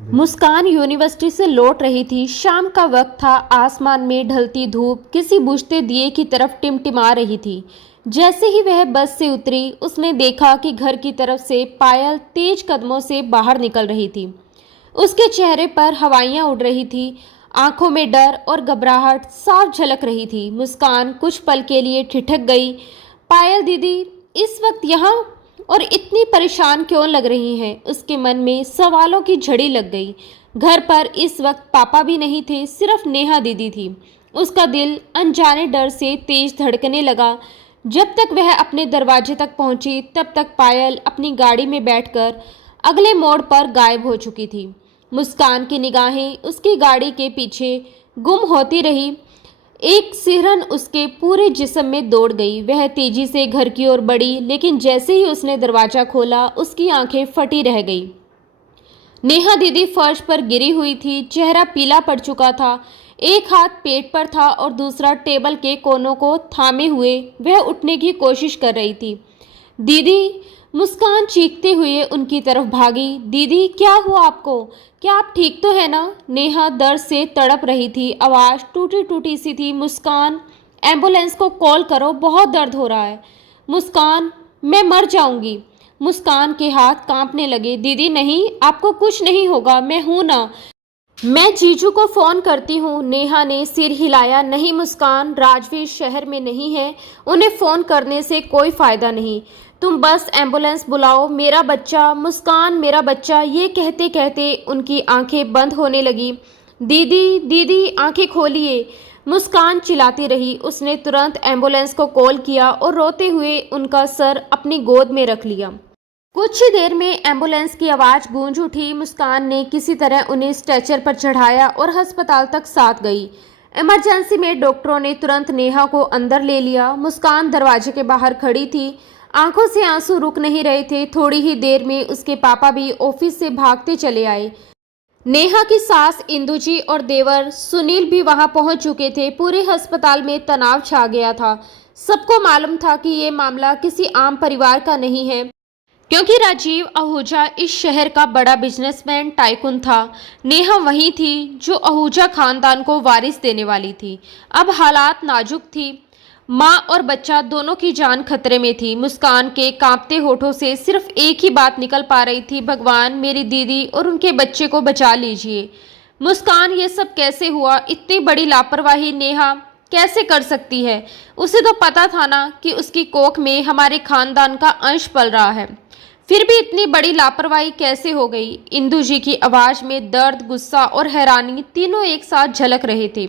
मुस्कान university से लौट रही थी। शाम का वक्त था। आसमान में ढलती धूप किसी बुझते दिए की तरफ टिमटिमा रही थी। जैसे ही वह बस से उतरी, उसने देखा कि घर की तरफ से पायल तेज कदमों से बाहर निकल रही थी। उसके चेहरे पर हवाइयां उड़ रही थी। आंखों में डर और घबराहट साफ झलक रही थी। मुस्कान कुछ पल के लिए ठिठक गई। पायल दीदी इस वक्त यहाँ और इतनी परेशान क्यों लग रही हैं? उसके मन में सवालों की झड़ी लग गई। घर पर इस वक्त पापा भी नहीं थे, सिर्फ नेहा दीदी थी। उसका दिल अनजाने डर से तेज धड़कने लगा। जब तक वह अपने दरवाजे तक पहुंची, तब तक पायल अपनी गाड़ी में बैठकर अगले मोड़ पर गायब हो चुकी थी। मुस्कान की निगाहें उसकी गाड़ी के पीछे गुम होती रही। एक सिरहन उसके पूरे जिस्म में दौड़ गई। वह तेजी से घर की ओर बढ़ी, लेकिन जैसे ही उसने दरवाजा खोला, उसकी आंखें फटी रह गई। नेहा दीदी फर्श पर गिरी हुई थी। चेहरा पीला पड़ चुका था। एक हाथ पेट पर था और दूसरा टेबल के कोनों को थामे हुए वह उठने की कोशिश कर रही थी। दीदी! मुस्कान चीखते हुए उनकी तरफ भागी। दीदी, क्या हुआ आपको? क्या आप ठीक तो है ना? नेहा दर्द से तड़प रही थी। आवाज़ टूटी टूटी सी थी। मुस्कान, एम्बुलेंस को कॉल करो, बहुत दर्द हो रहा है। मुस्कान, मैं मर जाऊंगी। मुस्कान के हाथ कांपने लगे। दीदी नहीं, आपको कुछ नहीं होगा, मैं हूं ना। मैं जीजू को फ़ोन करती हूँ। नेहा ने सिर हिलाया। नहीं मुस्कान, राजवीर शहर में नहीं है। उन्हें फ़ोन करने से कोई फ़ायदा नहीं। तुम बस एम्बुलेंस बुलाओ। मेरा बच्चा, मुस्कान मेरा बच्चा। ये कहते कहते उनकी आंखें बंद होने लगी। दीदी दीदी, आंखें खोलिए। मुस्कान चिल्लाती रही। उसने तुरंत एम्बुलेंस को कॉल किया और रोते हुए उनका सर अपनी गोद में रख लिया। कुछ ही देर में एम्बुलेंस की आवाज़ गूंज उठी। मुस्कान ने किसी तरह उन्हें स्ट्रेचर पर चढ़ाया और अस्पताल तक साथ गई। इमरजेंसी में डॉक्टरों ने तुरंत नेहा को अंदर ले लिया। मुस्कान दरवाजे के बाहर खड़ी थी। आंखों से आंसू रुक नहीं रहे थे। थोड़ी ही देर में उसके पापा भी ऑफिस से भागते चले आए। नेहा की सास इंदुजी और देवर सुनील भी वहां पहुंच चुके थे। पूरे अस्पताल में तनाव छा गया था। सबको मालूम था कि ये मामला किसी आम परिवार का नहीं है, क्योंकि राजीव आहूजा इस शहर का बड़ा बिजनेसमैन टाइकून था। नेहा वही थी जो आहूजा खानदान को वारिस देने वाली थी। अब हालात नाजुक थी। माँ और बच्चा दोनों की जान खतरे में थी। मुस्कान के कांपते होठों से सिर्फ एक ही बात निकल पा रही थी, भगवान मेरी दीदी और उनके बच्चे को बचा लीजिए। मुस्कान, ये सब कैसे हुआ? इतनी बड़ी लापरवाही नेहा कैसे कर सकती है? उसे तो पता था ना कि उसकी कोख में हमारे खानदान का अंश पल रहा है, फिर भी इतनी बड़ी लापरवाही कैसे हो गई? इंदु जी की आवाज़ में दर्द, गुस्सा और हैरानी तीनों एक साथ झलक रहे थे।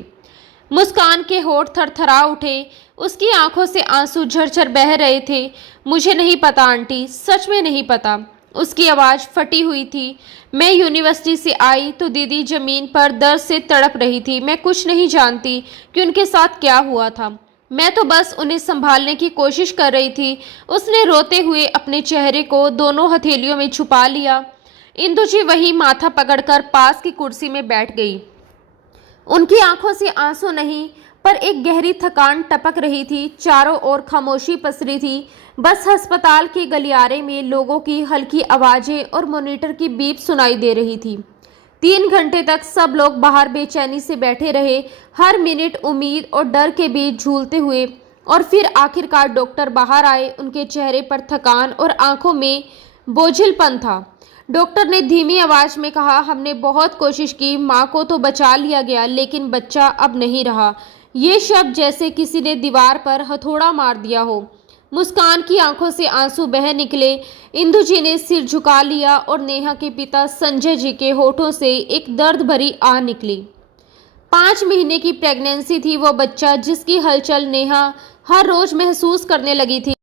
मुस्कान के होठ थरथरा उठे। उसकी आंखों से आंसू झरझर बह रहे थे। मुझे नहीं पता आंटी, सच में नहीं पता। उसकी आवाज़ फटी हुई थी। मैं यूनिवर्सिटी से आई तो दीदी ज़मीन पर दर्द से तड़प रही थी। मैं कुछ नहीं जानती कि उनके साथ क्या हुआ था। मैं तो बस उन्हें संभालने की कोशिश कर रही थी। उसने रोते हुए अपने चेहरे को दोनों हथेलियों में छुपा लिया। इंदु जी वहीं माथा पकड़कर पास की कुर्सी में बैठ गई। उनकी आंखों से आंसू नहीं, पर एक गहरी थकान टपक रही थी। चारों ओर खामोशी पसरी थी। बस अस्पताल के गलियारे में लोगों की हल्की आवाज़ें और मॉनिटर की बीप सुनाई दे रही थी। 3 घंटे तक सब लोग बाहर बेचैनी से बैठे रहे, हर मिनट उम्मीद और डर के बीच झूलते हुए। और फिर आखिरकार डॉक्टर बाहर आए। उनके चेहरे पर थकान और आंखों में बोझिलपन था। डॉक्टर ने धीमी आवाज में कहा, हमने बहुत कोशिश की, माँ को तो बचा लिया गया, लेकिन बच्चा अब नहीं रहा। ये शब्द जैसे किसी ने दीवार पर हथौड़ा मार दिया हो। मुस्कान की आंखों से आंसू बह निकले। इंदु जी ने सिर झुका लिया और नेहा के पिता संजय जी के होठों से एक दर्द भरी आह निकली। 5 महीने की प्रेगनेंसी थी वो बच्चा जिसकी हलचल नेहा हर रोज महसूस करने लगी थी,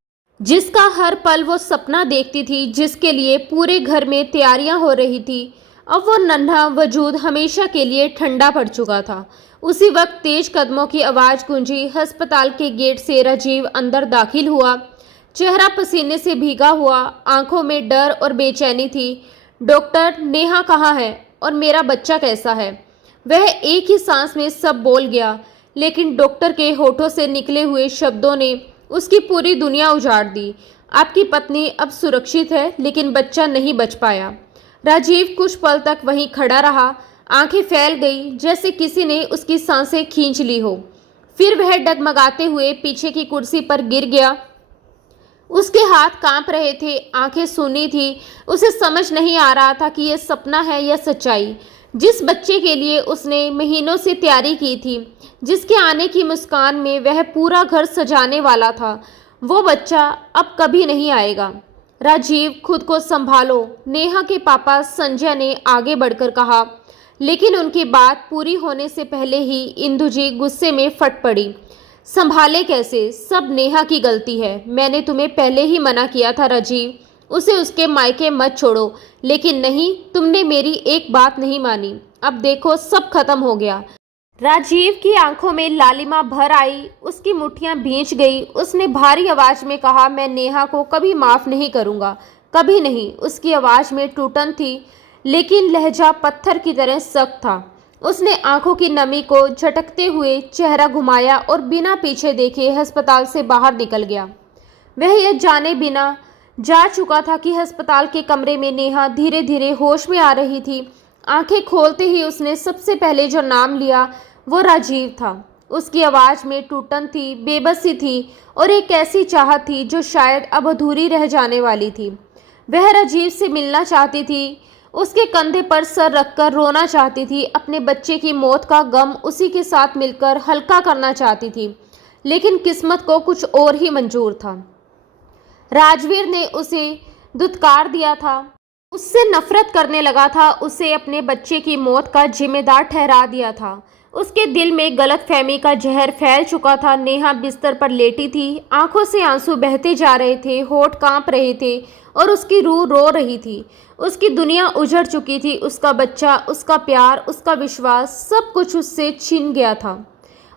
जिसका हर पल वो सपना देखती थी, जिसके लिए पूरे घर में तैयारियां हो रही थी। अब वो नन्हा वजूद हमेशा के लिए ठंडा पड़ चुका था। उसी वक्त तेज कदमों की आवाज़ गूंजी। अस्पताल के गेट से राजीव अंदर दाखिल हुआ। चेहरा पसीने से भीगा हुआ, आंखों में डर और बेचैनी थी। डॉक्टर, नेहा कहाँ है और मेरा बच्चा कैसा है? वह एक ही सांस में सब बोल गया, लेकिन डॉक्टर के होठों से निकले हुए शब्दों ने उसकी पूरी दुनिया उजाड़ दी। आपकी पत्नी अब सुरक्षित है, लेकिन बच्चा नहीं बच पाया। राजीव कुछ पल तक वहीं खड़ा रहा। आंखें फैल गई जैसे किसी ने उसकी सांसें खींच ली हो। फिर वह डगमगाते हुए पीछे की कुर्सी पर गिर गया। उसके हाथ कांप रहे थे, आंखें सूनी थी। उसे समझ नहीं आ रहा था कि यह सपना है या सच्चाई। जिस बच्चे के लिए उसने महीनों से तैयारी की थी, जिसके आने की मुस्कान में वह पूरा घर सजाने वाला था, वो बच्चा अब कभी नहीं आएगा। राजीव, खुद को संभालो, नेहा के पापा संजय ने आगे बढ़कर कहा। लेकिन उनकी बात पूरी होने से पहले ही इंदु जी गुस्से में फट पड़ी। संभाले कैसे? सब नेहा की गलती है। मैंने तुम्हें पहले ही मना किया था राजीव, उसे उसके मायके मत छोड़ो, लेकिन नहीं, तुमने मेरी एक बात नहीं मानी। अब देखो, सब खत्म हो गया। राजीव की आंखों में लालिमा भर आई, उसकी मुट्ठियां भींच गई। उसने भारी आवाज में कहा, मैं नेहा को कभी माफ नहीं करूंगा, कभी नहीं। उसकी आवाज में टूटन थी, लेकिन लहजा पत्थर की तरह सख्त था। उसने आंखों की नमी को झटकते हुए चेहरा घुमाया और बिना पीछे देखे अस्पताल से बाहर निकल गया। वह यह जाने बिना जा चुका था कि अस्पताल के कमरे में नेहा धीरे धीरे होश में आ रही थी। आंखें खोलते ही उसने सबसे पहले जो नाम लिया वो राजीव था। उसकी आवाज़ में टूटन थी, बेबसी थी और एक ऐसी चाहत थी जो शायद अब अधूरी रह जाने वाली थी। वह राजीव से मिलना चाहती थी, उसके कंधे पर सर रखकर रोना चाहती थी, अपने बच्चे की मौत का गम उसी के साथ मिलकर हल्का करना चाहती थी। लेकिन किस्मत को कुछ और ही मंजूर था। राजवीर ने उसे दुत्कार दिया था, उससे नफरत करने लगा था, उसे अपने बच्चे की मौत का जिम्मेदार ठहरा दिया था। उसके दिल में गलतफहमी का जहर फैल चुका था। नेहा बिस्तर पर लेटी थी, आंखों से आंसू बहते जा रहे थे, होठ कांप रहे थे और उसकी रूह रो रही थी। उसकी दुनिया उजड़ चुकी थी, उसका बच्चा, उसका प्यार, उसका विश्वास, सब कुछ उससे छिन गया था।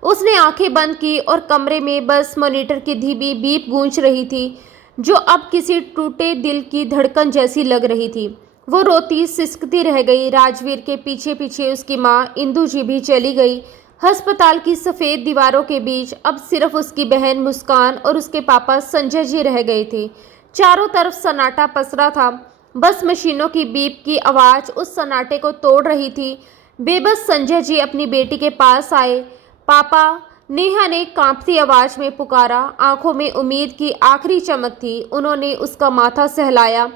उसने आंखें बंद की और कमरे में बस मॉनिटर की धीमी बीप गूंज रही थी, जो अब किसी टूटे दिल की धड़कन जैसी लग रही थी। वो रोती सिसकती रह गई। राजवीर के पीछे पीछे उसकी माँ इंदु जी भी चली गई। अस्पताल की सफ़ेद दीवारों के बीच अब सिर्फ उसकी बहन मुस्कान और उसके पापा संजय जी रह गए थे। चारों तरफ सन्नाटा पसरा था, बस मशीनों की बीप की आवाज़ उस सन्नाटे को तोड़ रही थी। बेबस संजय जी अपनी बेटी के पास आए। पापा, नेहा ने कांपती आवाज़ में पुकारा, आंखों में उम्मीद की आखिरी चमक थी। उन्होंने उसका माथा सहलाया।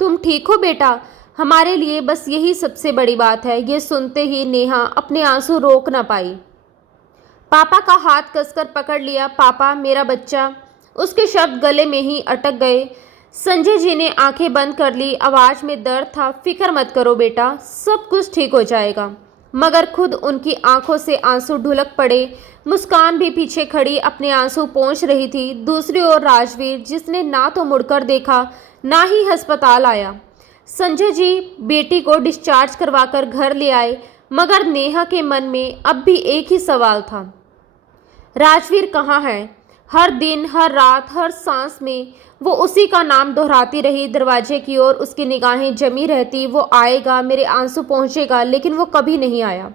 तुम ठीक हो बेटा? हमारे लिए बस यही सबसे बड़ी बात है। ये सुनते ही नेहा अपने आंसू रोक ना पाई। पापा का हाथ कसकर पकड़ लिया। पापा, मेरा बच्चा। उसके शब्द गले में ही अटक गए। संजय जी ने आंखें बंद कर ली, आवाज़ में दर्द था। फिक्र मत करो बेटा, सब कुछ ठीक हो जाएगा। मगर खुद उनकी आंखों से आंसू ढुलक पड़े। मुस्कान भी पीछे खड़ी अपने आंसू पोंछ रही थी। दूसरी ओर राजवीर, जिसने ना तो मुड़कर देखा ना ही अस्पताल आया। संजय जी बेटी को डिस्चार्ज करवाकर घर ले आए, मगर नेहा के मन में अब भी एक ही सवाल था, राजवीर कहाँ है? हर दिन, हर रात, हर सांस में वो उसी का नाम दोहराती रही। दरवाजे की ओर उसकी निगाहें जमी रहती, वो आएगा, मेरे आंसू पहुँचेगा, लेकिन वो कभी नहीं आया।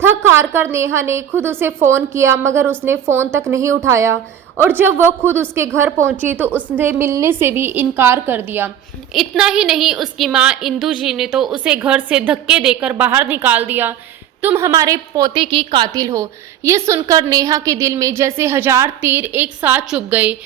थक हार कर नेहा ने खुद उसे फ़ोन किया, मगर उसने फ़ोन तक नहीं उठाया और जब वो खुद उसके घर पहुंची तो उसने मिलने से भी इनकार कर दिया। इतना ही नहीं, उसकी माँ इंदु जी ने तो उसे घर से धक्के देकर बाहर निकाल दिया। तुम हमारे पोते की कातिल हो। ये सुनकर नेहा के दिल में जैसे 1000 तीर एक साथ चुभ गए।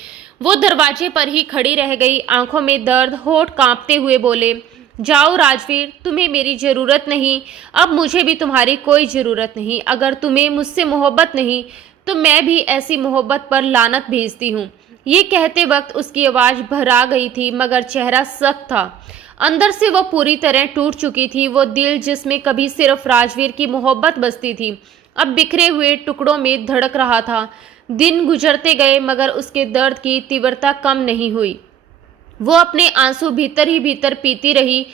वो दरवाजे पर ही खड़ी रह गई, आंखों में दर्द, होठ कांपते हुए बोले, जाओ राजवीर, तुम्हें मेरी ज़रूरत नहीं। अब मुझे भी तुम्हारी कोई ज़रूरत नहीं। अगर तुम्हें मुझसे मोहब्बत नहीं तो मैं भी ऐसी मोहब्बत पर लानत भेजती हूँ। ये कहते वक्त उसकी आवाज़ भरा गई थी, मगर चेहरा सख्त था। अंदर से वो पूरी तरह टूट चुकी थी। वो दिल जिसमें कभी सिर्फ राजवीर की मोहब्बत बसती थी, अब बिखरे हुए टुकड़ों में धड़क रहा था। दिन गुजरते गए, मगर उसके दर्द की तीव्रता कम नहीं हुई। वो अपने आंसू भीतर ही भीतर पीती रही,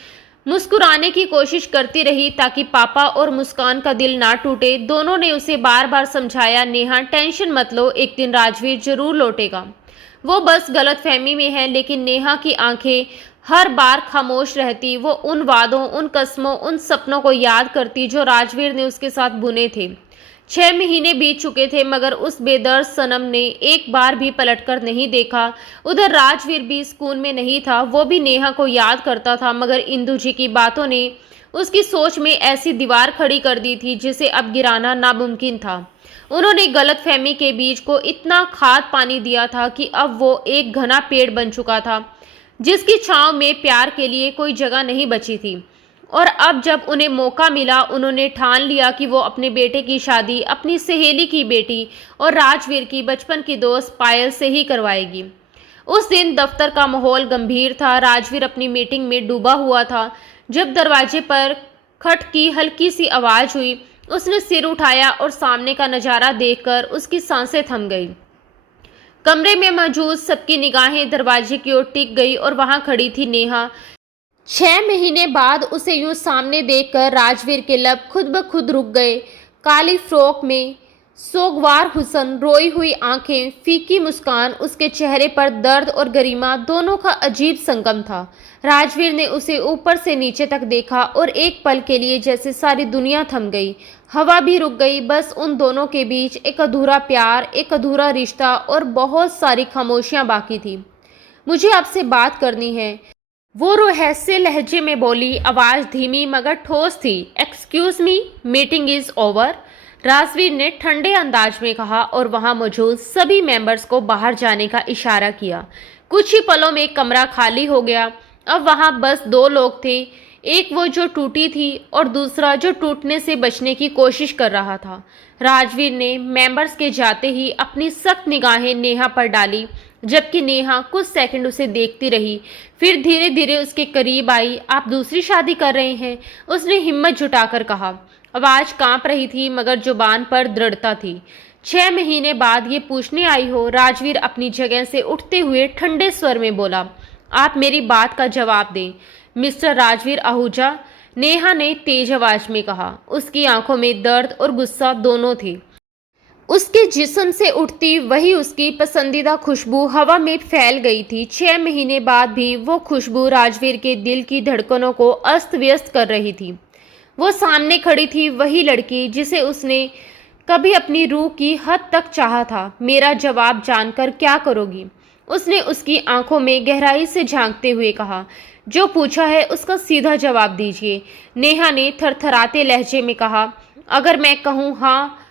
मुस्कुराने की कोशिश करती रही ताकि पापा और मुस्कान का दिल ना टूटे। दोनों ने उसे बार बार समझाया, नेहा टेंशन मत लो, एक दिन राजवीर जरूर लौटेगा। वो बस गलतफहमी में है। लेकिन नेहा की आंखें हर बार खामोश रहती। वो उन वादों, उन कस्मों, उन सपनों को याद करती जो राजवीर ने उसके साथ बुने थे। 6 महीने बीत चुके थे मगर उस बेदर्द सनम ने एक बार भी पलटकर नहीं देखा। उधर राजवीर भी स्कूल में नहीं था, वो भी नेहा को याद करता था मगर इंदु जी की बातों ने उसकी सोच में ऐसी दीवार खड़ी कर दी थी जिसे अब गिराना नामुमकिन था। उन्होंने गलतफहमी के बीज को इतना खाद पानी दिया था कि अब वो एक घना पेड़ बन चुका था जिसकी छांव में प्यार के लिए कोई जगह नहीं बची थी। और अब जब उन्हें मौका मिला उन्होंने ठान लिया कि वो अपने बेटे की शादी अपनी सहेली की बेटी और राजवीर की बचपन की दोस्त पायल से ही करवाएगी। उस दिन दफ्तर का माहौल गंभीर था। राजवीर अपनी मीटिंग में डूबा हुआ था। जब दरवाजे पर खट की हल्की सी आवाज हुई, उसने सिर उठाया और सामने का नजारा देखकर उसकी सांसें थम गई। कमरे में मौजूद सबकी निगाहें दरवाजे की ओर टिक गई और वहां खड़ी थी नेहा। 6 महीने बाद उसे यूं सामने देखकर राजवीर के लब खुद ब खुद रुक गए। काली फ्रॉक में सोगवार हुस्न, रोई हुई आंखें, फीकी मुस्कान, उसके चेहरे पर दर्द और गरिमा दोनों का अजीब संगम था। राजवीर ने उसे ऊपर से नीचे तक देखा और एक पल के लिए जैसे सारी दुनिया थम गई, हवा भी रुक गई। बस उन दोनों के बीच एक अधूरा प्यार, एक अधूरा रिश्ता और बहुत सारी खामोशियां बाकी थी। मुझे आपसे बात करनी है, वो रहस्य लहजे में बोली, आवाज धीमी मगर ठोस थी। Excuse me, meeting is over, Rajveer ने ठंडे अंदाज में कहा और वहां मौजूद सभी मेंबर्स को बाहर जाने का इशारा किया। कुछ ही पलों में कमरा खाली हो गया। अब वहां बस 2 लोग थे, एक वो जो टूटी थी और दूसरा जो टूटने से बचने की कोशिश कर रहा था। राजवीर ने मेंबर्स के जाते ही अपनी सख्त निगाहें नेहा पर डाली, जबकि नेहा कुछ सेकंड उसे देखती रही, फिर धीरे धीरे उसके करीब आई। आप दूसरी शादी कर रहे हैं, उसने हिम्मत जुटाकर कहा। आवाज कांप रही थी मगर जुबान पर दृढ़ता थी। 6 महीने बाद ये पूछने आई हो? राजवीर अपनी जगह से उठते हुए ठंडे स्वर में बोला। आप मेरी बात का जवाब दें मिस्टर राजवीर आहूजा, नेहा ने तेज आवाज में कहा। उसकी आंखों में दर्द और गुस्सा दोनों थे। उसके जिस्म से उठती वही उसकी पसंदीदा खुशबू हवा में फैल गई थी। 6 महीने बाद भी वो खुशबू राजवीर के दिल की धड़कनों को अस्त व्यस्त कर रही थी। वो सामने खड़ी थी, वही लड़की जिसे उसने कभी अपनी रूह की हद तक चाहा था। मेरा जवाब जानकर क्या करोगी? उसने उसकी आंखों में गहराई से झांकते हुए कहा। जो पूछा है उसका सीधा जवाब दीजिए, नेहा ने थरथराते लहजे में कहा। अगर मैं कहूँ हाँ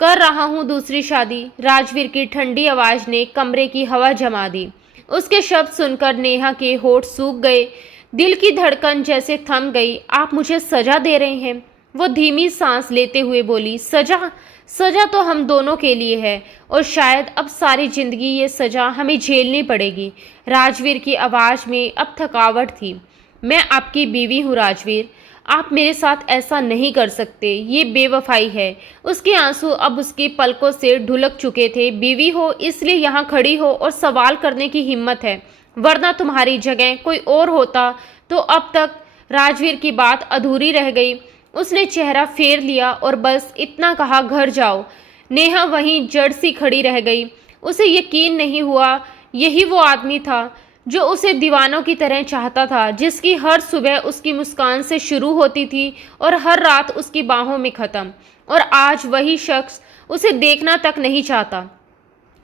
कर रहा हूँ दूसरी शादी, राजवीर की ठंडी आवाज ने कमरे की हवा जमा दी। उसके शब्द सुनकर नेहा के होठ सूख गए, दिल की धड़कन जैसे थम गई। आप मुझे सजा दे रहे हैं? वो धीमी सांस लेते हुए बोली। सजा? सजा तो हम दोनों के लिए है और शायद अब सारी जिंदगी ये सजा हमें झेलनी पड़ेगी। राजवीर की आवाज में अब थकावट थी। मैं आपकी बीवी हूँ राजवीर, आप मेरे साथ ऐसा नहीं कर सकते, ये बेवफाई है। उसके आंसू अब उसकी पलकों से ढुलक चुके थे। बीवी हो इसलिए यहाँ खड़ी हो और सवाल करने की हिम्मत है, वरना तुम्हारी जगह कोई और होता तो अब तक। राजवीर की बात अधूरी रह गई। उसने चेहरा फेर लिया और बस इतना कहा, घर जाओ। नेहा वहीं जड़ सी खड़ी रह गई। उसे यकीन नहीं हुआ यही वो आदमी था जो उसे दीवानों की तरह चाहता था, जिसकी हर सुबह उसकी मुस्कान से शुरू होती थी और हर रात उसकी बाहों में ख़त्म। और आज वही शख्स उसे देखना तक नहीं चाहता।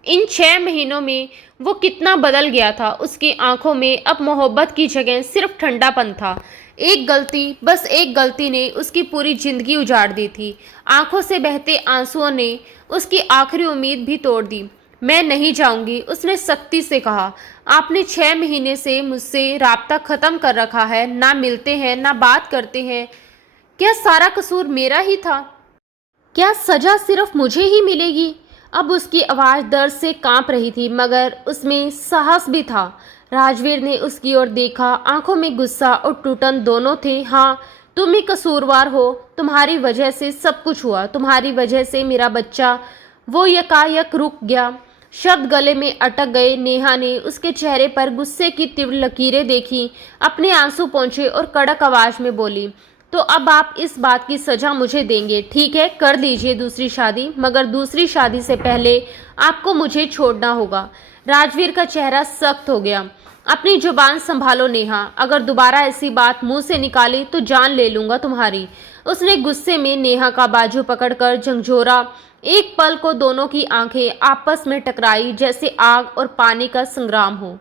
इन 6 महीनों में वो कितना बदल गया था। उसकी आंखों में अब मोहब्बत की जगह सिर्फ ठंडापन था। एक गलती, बस एक गलती ने उसकी पूरी जिंदगी उजाड़ दी थी। आंखों से बहते आंसुओं ने उसकी आखिरी उम्मीद भी तोड़ दी। मैं नहीं जाऊंगी, उसने सख्ती से कहा। आपने 6 महीने से मुझसे राब्ता ख़त्म कर रखा है, ना मिलते हैं ना बात करते हैं। क्या सारा कसूर मेरा ही था? क्या सज़ा सिर्फ मुझे ही मिलेगी? अब उसकी आवाज़ दर्द से कांप रही थी मगर उसमें साहस भी था। राजवीर ने उसकी ओर देखा, आंखों में गुस्सा और टूटन दोनों थे। हाँ, तुम ही कसूरवार हो, तुम्हारी वजह से सब कुछ हुआ, तुम्हारी वजह से मेरा बच्चा। वो यकायक रुक गया, शब्द गले में अटक गए। नेहा ने उसके चेहरे पर गुस्से की तीव्र लकीरें देखी, अपने आंसू पोंछे और कड़क आवाज में बोली, तो अब आप इस बात की सजा मुझे देंगे? ठीक है, कर लीजिए दूसरी शादी, मगर दूसरी शादी से पहले आपको मुझे छोड़ना होगा। राजवीर का चेहरा सख्त हो गया। अपनी जुबान संभालो नेहा, अगर दोबारा ऐसी बात मुंह से निकाली तो जान ले लूंगा तुम्हारी। उसने गुस्से में नेहा का बाजू पकड़कर झंझोरा। एक पल को दोनों की आंखें आपस में टकराई, जैसे आग और पानी का संग्राम हो।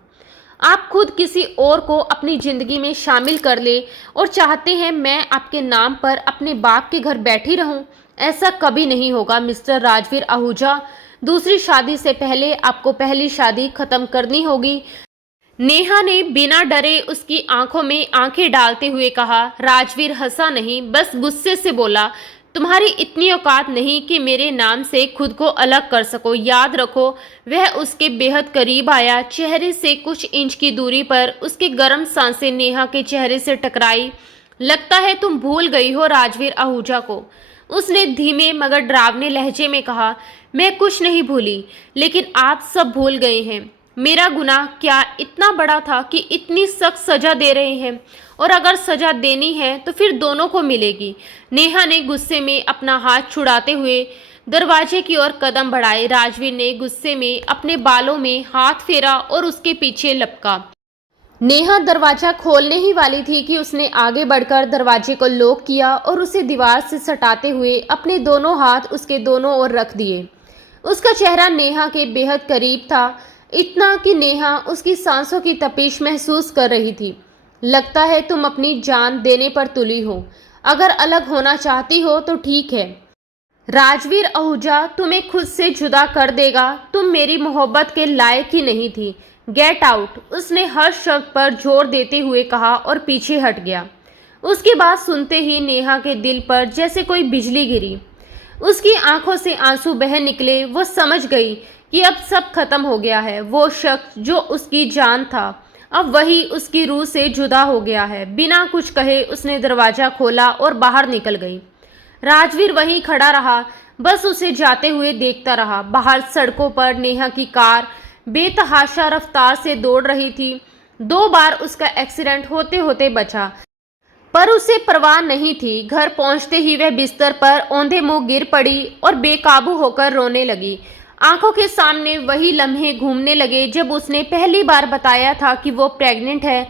आप खुद किसी और को अपनी जिंदगी में शामिल कर ले और चाहते हैं मैं आपके नाम पर अपने बाप के घर बैठी रहूं? ऐसा कभी नहीं होगा मिस्टर राजवीर आहूजा। दूसरी शादी से पहले आपको पहली शादी खत्म करनी होगी। नेहा ने बिना डरे उसकी आंखों में आंखें डालते हुए कहा। राजवीर हंसा नहीं, बस गुस्से से बोला, तुम्हारी इतनी औकात नहीं कि मेरे नाम से खुद को अलग कर सको। याद रखो। वह उसके बेहद करीब आया। चेहरे से कुछ इंच की दूरी पर उसकी गर्म सांसें नेहा के चेहरे से टकराई। लगता है तुम भूल गई हो राजवीर आहूजा को, उसने धीमे मगर डरावने लहजे में कहा। मैं कुछ नहीं भूली, लेकिन आप सब भूल गए हैं। मेरा गुनाह क्या इतना बड़ा था कि इतनी सख्त सजा दे रहे हैं? और अगर सजा देनी है तो फिर दोनों को मिलेगी। नेहा ने गुस्से में अपना हाथ छुड़ाते हुए दरवाजे की ओर कदम बढ़ाए। राजवीर ने गुस्से में अपने बालों में हाथ फेरा और उसके पीछे लपका। नेहा दरवाजा खोलने ही वाली थी कि उसने आगे बढ़कर दरवाजे को लॉक किया और उसे दीवार से सटाते हुए अपने दोनों हाथ उसके दोनों ओर रख दिए। उसका चेहरा नेहा के बेहद करीब था, इतना कि नेहा उसकी सांसों की तपिश महसूस कर रही थी। लगता है तुम अपनी जान देने पर तुली हो। अगर अलग होना चाहती हो तो ठीक है। राजवीर आहूजा तुम्हें खुद से जुदा कर देगा। तुम मेरी मोहब्बत के लायक ही नहीं थी। गेट आउट, उसने हर शब्द पर जोर देते हुए कहा और पीछे हट गया। उसकी बात सुनते ही नेहा के दिल पर जैसे कोई बिजली गिरी। उसकी आंखों से आंसू बह निकले। वो समझ गई कि अब सब खत्म हो गया है। वो शख्स जो उसकी जान था अब वही उसकी रूह से जुदा हो गया है। बिना कुछ कहे उसने दरवाजा खोला और बाहर निकल गई। राजवीर वहीं खड़ा रहा, बस उसे जाते हुए देखता रहा। बाहर सड़कों पर नेहा की कार बेतहाशा रफ्तार से दौड़ रही थी। 2 बार उसका एक्सीडेंट होते होते बचा, पर उसे परवाह नहीं थी। घर पहुंचते ही वह बिस्तर पर औंधे मुंह गिर पड़ी और बेकाबू होकर रोने लगी। आंखों के सामने वही लम्हे घूमने लगे जब उसने पहली बार बताया था कि वो प्रेग्नेंट है,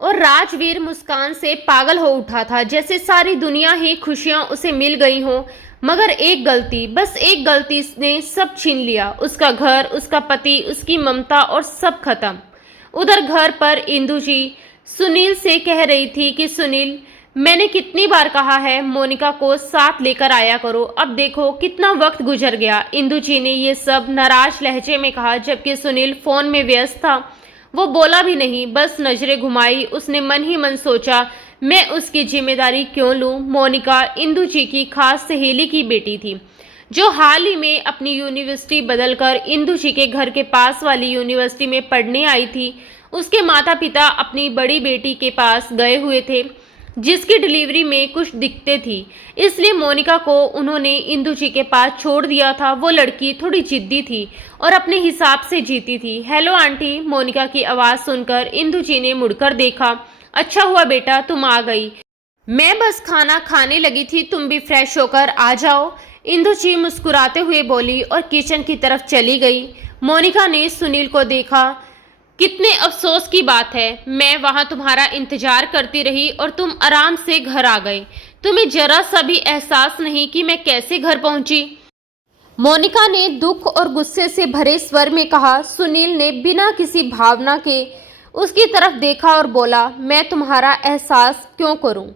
और राजवीर मुस्कान से पागल हो उठा था, जैसे सारी दुनिया ही खुशियां उसे मिल गई हों। मगर एक गलती, बस एक गलती ने सब छीन लिया। उसका घर, उसका पति, उसकी ममता और सब खत्म। उधर घर पर इंदु जी सुनील से कह रही थी कि सुनील, मैंने कितनी बार कहा है मोनिका को साथ लेकर आया करो, अब देखो कितना वक्त गुजर गया। इंदु जी ने ये सब नाराज लहजे में कहा, जबकि सुनील फोन में व्यस्त था। वो बोला भी नहीं, बस नजरें घुमाई। उसने मन ही मन सोचा, मैं उसकी जिम्मेदारी क्यों लूं? मोनिका इंदु जी की खास सहेली की बेटी थी, जो हाल ही में अपनी यूनिवर्सिटी बदलकर इंदु जी के घर के पास वाली यूनिवर्सिटी में पढ़ने आई थी। उसके माता पिता अपनी बड़ी बेटी के पास गए हुए थे, जिसकी डिलीवरी में कुछ दिक्कतें थी, इसलिए मोनिका को उन्होंने इंदु जी के पास छोड़ दिया था। वो लड़की थोड़ी जिद्दी थी और अपने हिसाब से जीती थी। हेलो आंटी, मोनिका की आवाज़ सुनकर इंदु जी ने मुड़कर देखा। अच्छा हुआ बेटा तुम आ गई, मैं बस खाना खाने लगी थी, तुम भी फ्रेश होकर आ जाओ। इंदु जी मुस्कुराते हुए बोली और किचन की तरफ चली गई। मोनिका ने सुनील को देखा। कितने अफसोस की बात है, मैं वहां तुम्हारा इंतजार करती रही और तुम आराम से घर आ गए। तुम्हें जरा सा भी एहसास नहीं कि मैं कैसे घर पहुंची? मोनिका ने दुख और गुस्से से भरे स्वर में कहा। सुनील ने बिना किसी भावना के उसकी तरफ देखा और बोला, मैं तुम्हारा एहसास क्यों करूं?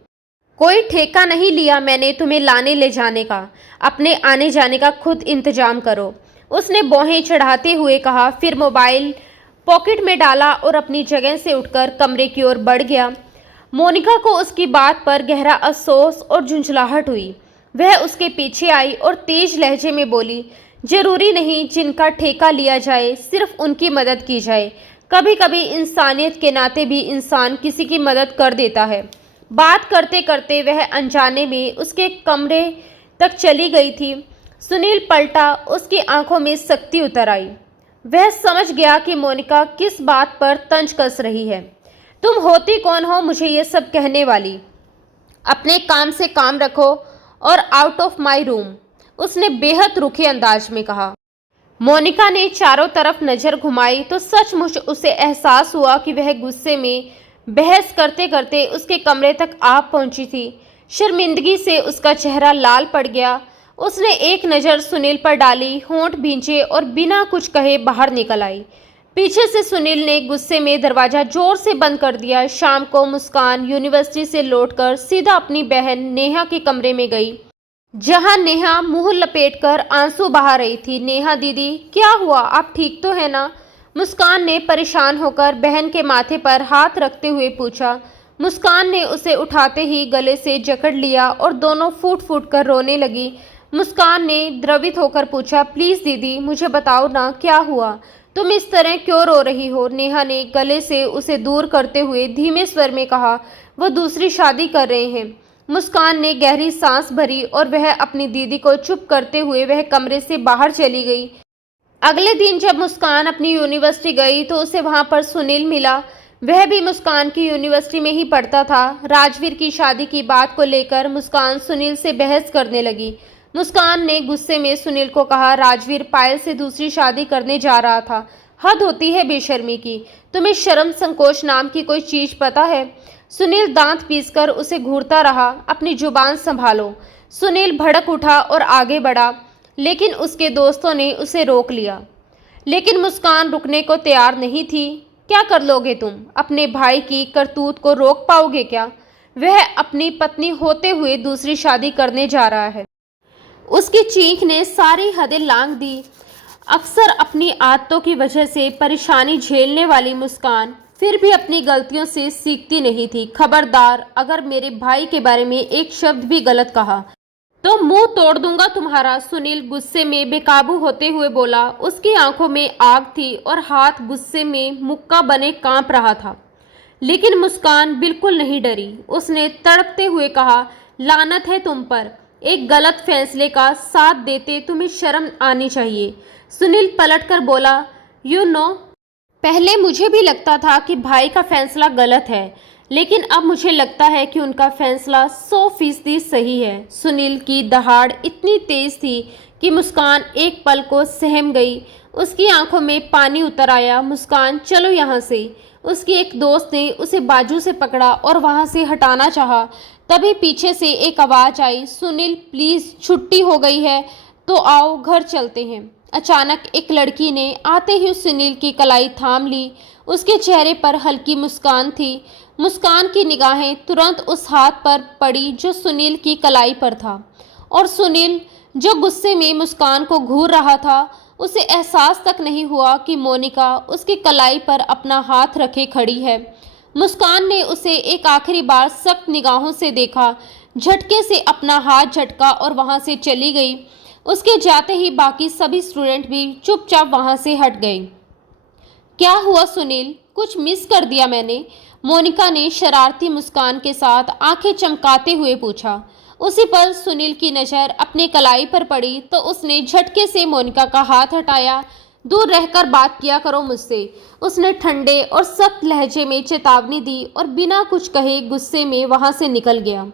कोई ठेका नहीं लिया मैंने तुम्हें लाने ले जाने का। अपने आने जाने का खुद इंतजाम करो, उसने भौहें चढ़ाते हुए कहा। फिर मोबाइल पॉकेट में डाला और अपनी जगह से उठकर कमरे की ओर बढ़ गया। मोनिका को उसकी बात पर गहरा अफसोस और झुंझलाहट हुई। वह उसके पीछे आई और तेज लहजे में बोली, जरूरी नहीं जिनका ठेका लिया जाए सिर्फ उनकी मदद की जाए। कभी कभी इंसानियत के नाते भी इंसान किसी की मदद कर देता है। बात करते करते वह अनजाने में उसके कमरे तक चली गई थी। सुनील पलटा, उसकी आंखों में सख्ती उतर आई। वह समझ गया कि मोनिका किस बात पर तंज कस रही है। तुम होती कौन हो मुझे ये सब कहने वाली? अपने काम से काम रखो और आउट ऑफ माय रूम, उसने बेहद रुखे अंदाज में कहा। मोनिका ने चारों तरफ नजर घुमाई तो सचमुच उसे एहसास हुआ कि वह गुस्से में बहस करते करते उसके कमरे तक आ पहुंची थी। शर्मिंदगी से उसका चेहरा लाल पड़ गया। उसने एक नज़र सुनील पर डाली, होंठ भींचे और बिना कुछ कहे बाहर निकल आई। पीछे से सुनील ने गुस्से में दरवाज़ा जोर से बंद कर दिया। शाम को मुस्कान यूनिवर्सिटी से लौटकर सीधा अपनी बहन नेहा के कमरे में गई, जहां नेहा मुंह लपेटकर आंसू बहा रही थी। नेहा दीदी, क्या हुआ? आप ठीक तो है ना? मुस्कान ने परेशान होकर बहन के माथे पर हाथ रखते हुए पूछा। मुस्कान ने उसे उठाते ही गले से जकड़ लिया और दोनों फूट फूट कर रोने लगी। मुस्कान ने द्रवित होकर पूछा, प्लीज़ दीदी, मुझे बताओ ना, क्या हुआ? तुम इस तरह क्यों रो रही हो? नेहा ने गले से उसे दूर करते हुए धीमे स्वर में कहा। वो दूसरी शादी कर रहे हैं। मुस्कान ने गहरी सांस भरी और वह अपनी दीदी को चुप करते हुए वह कमरे से बाहर चली गई। अगले दिन जब मुस्कान अपनी यूनिवर्सिटी गई तो उसे वहां पर सुनील मिला। वह भी मुस्कान की यूनिवर्सिटी में ही पढ़ता था। राजवीर की शादी की बात को लेकर मुस्कान सुनील से बहस करने लगी। मुस्कान ने गुस्से में सुनील को कहा, राजवीर पायल से दूसरी शादी करने जा रहा था। हद होती है बेशर्मी की। तुम्हें शर्म संकोच नाम की कोई चीज पता है? सुनील दांत पीसकर उसे घूरता रहा। अपनी जुबान संभालो। सुनील भड़क उठा और आगे बढ़ा, लेकिन उसके दोस्तों ने उसे रोक लिया। लेकिन मुस्कान रुकने को तैयार नहीं थी। क्या कर लोगे तुम? अपने भाई की करतूत को रोक पाओगे क्या? वह अपनी पत्नी होते हुए दूसरी शादी करने जा रहा है। उसकी चीख ने सारी हदें लांघ दी। अक्सर अपनी आदतों की वजह से परेशानी झेलने वाली मुस्कान फिर भी अपनी गलतियों से सीखती नहीं थी। खबरदार, अगर मेरे भाई के बारे में एक शब्द भी गलत कहा तो मुंह तोड़ दूंगा तुम्हारा। सुनील गुस्से में बेकाबू होते हुए बोला। उसकी आंखों में आग थी और हाथ गुस्से में मुक्का बने कांप रहा था। लेकिन मुस्कान बिल्कुल नहीं डरी। उसने तड़पते हुए कहा, लानत है तुम पर। एक गलत फैसले का साथ देते तुम्हें शर्म आनी चाहिए। सुनील पलटकर बोला, यू नो, पहले मुझे भी लगता था कि भाई का फैसला गलत है, लेकिन अब मुझे लगता है कि उनका फैसला 100% सही है। सुनील की दहाड़ इतनी तेज थी कि मुस्कान एक पल को सहम गई। उसकी आंखों में पानी उतर आया। मुस्कान, चलो यहाँ से। उसकी एक दोस्त ने उसे बाजू से पकड़ा और वहाँ से हटाना चाहा। तभी पीछे से एक आवाज़ आई, सुनील प्लीज़, छुट्टी हो गई है तो आओ, घर चलते हैं। अचानक एक लड़की ने आते ही सुनील की कलाई थाम ली। उसके चेहरे पर हल्की मुस्कान थी। मुस्कान की निगाहें तुरंत उस हाथ पर पड़ी जो सुनील की कलाई पर था, और सुनील जो गुस्से में मुस्कान को घूर रहा था, उसे एहसास तक नहीं हुआ कि मोनिका उसकी कलाई पर अपना हाथ रखे खड़ी है। मुस्कान ने उसे एक आखिरी बार सख्त निगाहों से देखा, झटके से अपना हाथ झटका और वहां से चली गई। उसके जाते ही बाकी सभी स्टूडेंट भी चुपचाप वहां से हट गए। क्या हुआ सुनील, कुछ मिस कर दिया मैंने? मोनिका ने शरारती मुस्कान के साथ आंखें चमकाते हुए पूछा। उसी पल सुनील की नज़र अपने कलाई पर पड़ी तो उसने झटके से मोनिका का हाथ हटाया। दूर रहकर बात किया करो मुझसे, उसने ठंडे और सख्त लहजे में चेतावनी दी और बिना कुछ कहे गुस्से में वहां से निकल गया।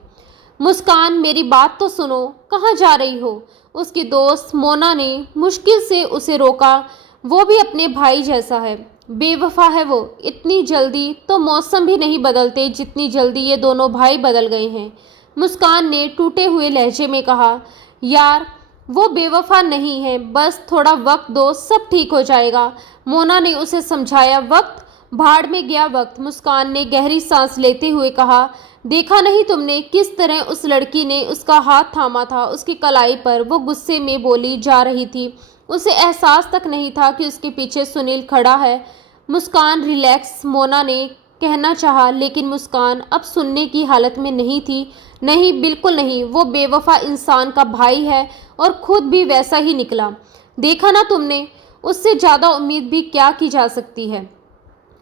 मुस्कान, मेरी बात तो सुनो, कहाँ जा रही हो? उसकी दोस्त मोना ने मुश्किल से उसे रोका। वो भी अपने भाई जैसा है, बेवफा है वो। इतनी जल्दी तो मौसम भी नहीं बदलते जितनी जल्दी ये दोनों भाई बदल गए हैं। मुस्कान ने टूटे हुए लहजे में कहा, यार वो बेवफा नहीं है, बस थोड़ा वक्त दो, सब ठीक हो जाएगा। मोना ने उसे समझाया। वक्त? भाड़ में गया वक्त। मुस्कान ने गहरी सांस लेते हुए कहा, देखा नहीं तुमने किस तरह उस लड़की ने उसका हाथ थामा था उसकी कलाई पर? वो गुस्से में बोली जा रही थी। उसे एहसास तक नहीं था कि उसके पीछे सुनील खड़ा है। मुस्कान, रिलैक्स, मोना ने कहना चाहा, लेकिन मुस्कान अब सुनने की हालत में नहीं थी। नहीं, बिल्कुल नहीं, वो बेवफा इंसान का भाई है और खुद भी वैसा ही निकला। देखा ना तुमने, उससे ज़्यादा उम्मीद भी क्या की जा सकती है?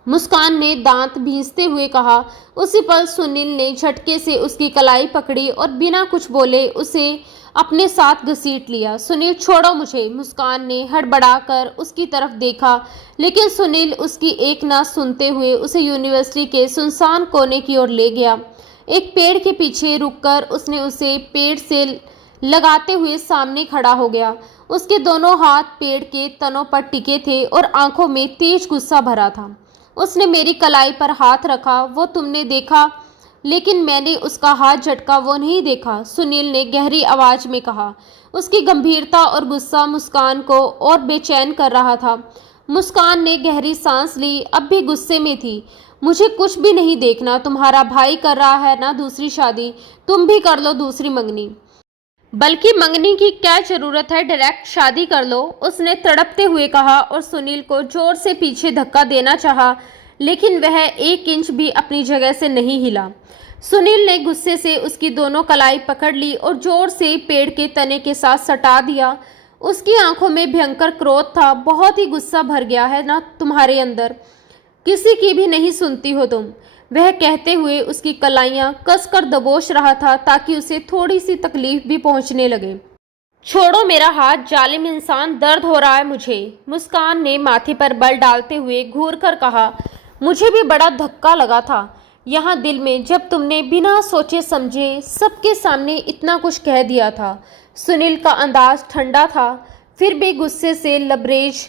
मुस्कान ने दांत भींचते हुए कहा। उसी पल सुनील ने झटके से उसकी कलाई पकड़ी और बिना कुछ बोले उसे अपने साथ घसीट लिया। सुनील, छोड़ो मुझे। मुस्कान ने हड़बड़ाकर उसकी तरफ देखा, लेकिन सुनील उसकी एक ना सुनते हुए उसे यूनिवर्सिटी के सुनसान कोने की ओर ले गया। एक पेड़ के पीछे रुककर उसने उसे पेड़ से लगाते हुए सामने खड़ा हो गया। उसके दोनों हाथ पेड़ के तनों पर टिके थे और आंखों में तेज गुस्सा भरा था। उसने मेरी कलाई पर हाथ रखा, वो तुमने देखा? लेकिन मैंने उसका हाथ झटका वो नहीं देखा, सुनील ने गहरी आवाज में कहा। उसकी गंभीरता और गुस्सा मुस्कान को और बेचैन कर रहा था। मुस्कान ने गहरी सांस ली, अब भी गुस्से में थी। मुझे कुछ भी नहीं देखना, तुम्हारा भाई कर रहा है ना दूसरी शादी, तुम भी कर लो दूसरी मंगनी। बल्कि मंगनी की क्या जरूरत है, डायरेक्ट शादी कर लो, उसने तड़पते हुए कहा और सुनील को जोर से पीछे धक्का देना चाहा, लेकिन वह 1 इंच भी अपनी जगह से नहीं हिला। सुनील ने गुस्से से उसकी दोनों कलाई पकड़ ली और जोर से पेड़ के तने के साथ सटा दिया। उसकी आंखों में भयंकर क्रोध था। बहुत ही गुस्सा भर गया है ना तुम्हारे अंदर, किसी की भी नहीं सुनती हो तुम, वह कहते हुए उसकी कलाइयां कसकर दबोच रहा था ताकि उसे थोड़ी सी तकलीफ भी पहुंचने लगे। छोड़ो मेरा हाथ, जालिम इंसान, दर्द हो रहा है मुझे, मुस्कान ने माथे पर बल डालते हुए घूर कर कहा। मुझे भी बड़ा धक्का लगा था यहाँ दिल में जब तुमने बिना सोचे समझे सबके सामने इतना कुछ कह दिया था। सुनील का अंदाज ठंडा था, फिर भी गुस्से से लबरेज,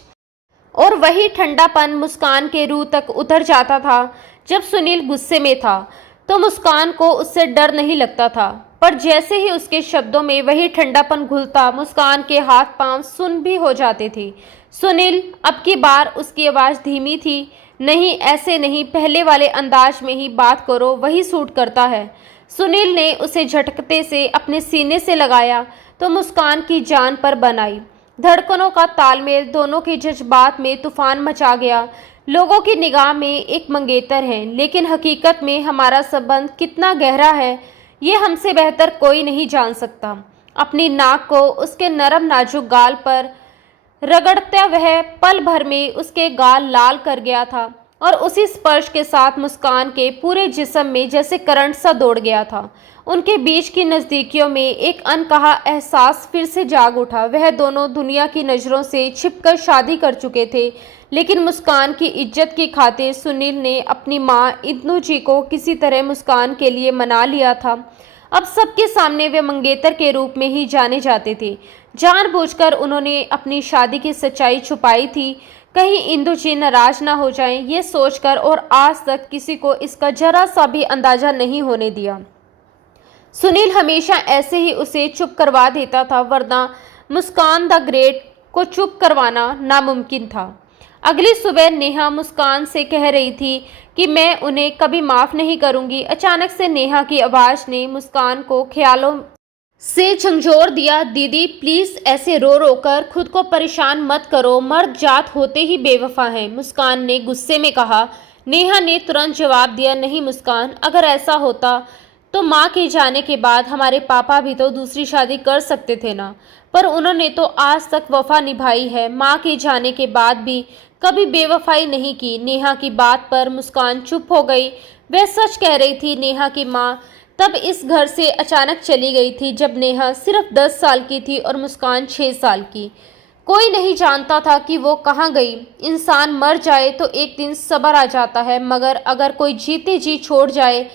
और वही ठंडापन मुस्कान के रूह तक उतर जाता था। जब सुनील गुस्से में था तो मुस्कान को उससे डर नहीं लगता था, पर जैसे ही उसके शब्दों में वही ठंडापन घुलता, मुस्कान के हाथ पांव सुन्न भी हो जाते थे। सुनील, अब की बार उसकी आवाज़ धीमी थी। नहीं, ऐसे नहीं, पहले वाले अंदाज में ही बात करो, वही सूट करता है। सुनील ने उसे झटकते से अपने सीने से लगाया तो मुस्कान की जान पर बन आई। धड़कनों का तालमेल, दोनों के जज्बात में तूफान मचा गया। लोगों की निगाह में एक मंगेतर है, लेकिन हकीकत में हमारा संबंध कितना गहरा है ये हमसे बेहतर कोई नहीं जान सकता। अपनी नाक को उसके नरम नाजुक गाल पर रगड़ता वह पल भर में उसके गाल लाल कर गया था और उसी स्पर्श के साथ मुस्कान के पूरे जिस्म में जैसे करंट सा दौड़ गया था। उनके बीच की नज़दीकियों में एक अनकहा एहसास फिर से जाग उठा। वह दोनों दुनिया की नज़रों से छिपकर शादी कर चुके थे, लेकिन मुस्कान की इज्जत की खातिर सुनील ने अपनी माँ इंदू जी को किसी तरह मुस्कान के लिए मना लिया था। अब सबके सामने वे मंगेतर के रूप में ही जाने जाते थे। जानबूझकर उन्होंने अपनी शादी की सच्चाई छुपाई थी, कहीं इंदू जी नाराज ना हो जाएं, ये सोचकर, और आज तक किसी को इसका जरा सा भी अंदाजा नहीं होने दिया। सुनील हमेशा ऐसे ही उसे चुप करवा देता था, वरना मुस्कान द ग्रेट को चुप करवाना नामुमकिन था। अगली सुबह नेहा मुस्कान से कह रही थी कि मैं उन्हें कभी माफ़ नहीं करूंगी। अचानक से नेहा की आवाज़ ने मुस्कान को ख्यालों से झंझोर दिया। दीदी प्लीज़ ऐसे रो रो कर खुद को परेशान मत करो, मर्द जात होते ही बेवफा हैं, मुस्कान ने गुस्से में कहा। नेहा ने तुरंत जवाब दिया, नहीं मुस्कान, अगर ऐसा होता तो माँ के जाने के बाद हमारे पापा भी तो दूसरी शादी कर सकते थे ना, पर उन्होंने तो आज तक वफा निभाई है, माँ के जाने के बाद भी कभी बेवफाई नहीं की। नेहा की बात पर मुस्कान चुप हो गई। वह सच कह रही थी। नेहा की माँ तब इस घर से अचानक चली गई थी जब नेहा सिर्फ 10 साल की थी और मुस्कान 6 साल की। कोई नहीं जानता था कि वो कहाँ गई। इंसान मर जाए तो एक दिन सब्र आ जाता है, मगर अगर कोई जीते जी छोड़ जाए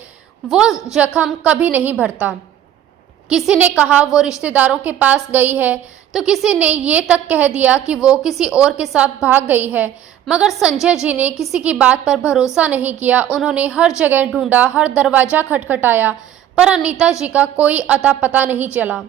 वो जख्म कभी नहीं भरता। किसी ने कहा वो रिश्तेदारों के पास गई है, तो किसी ने ये तक कह दिया कि वो किसी और के साथ भाग गई है, मगर संजय जी ने किसी की बात पर भरोसा नहीं किया। उन्होंने हर जगह ढूंढा, हर दरवाज़ा खटखटाया, पर अनीता जी का कोई अता पता नहीं चला।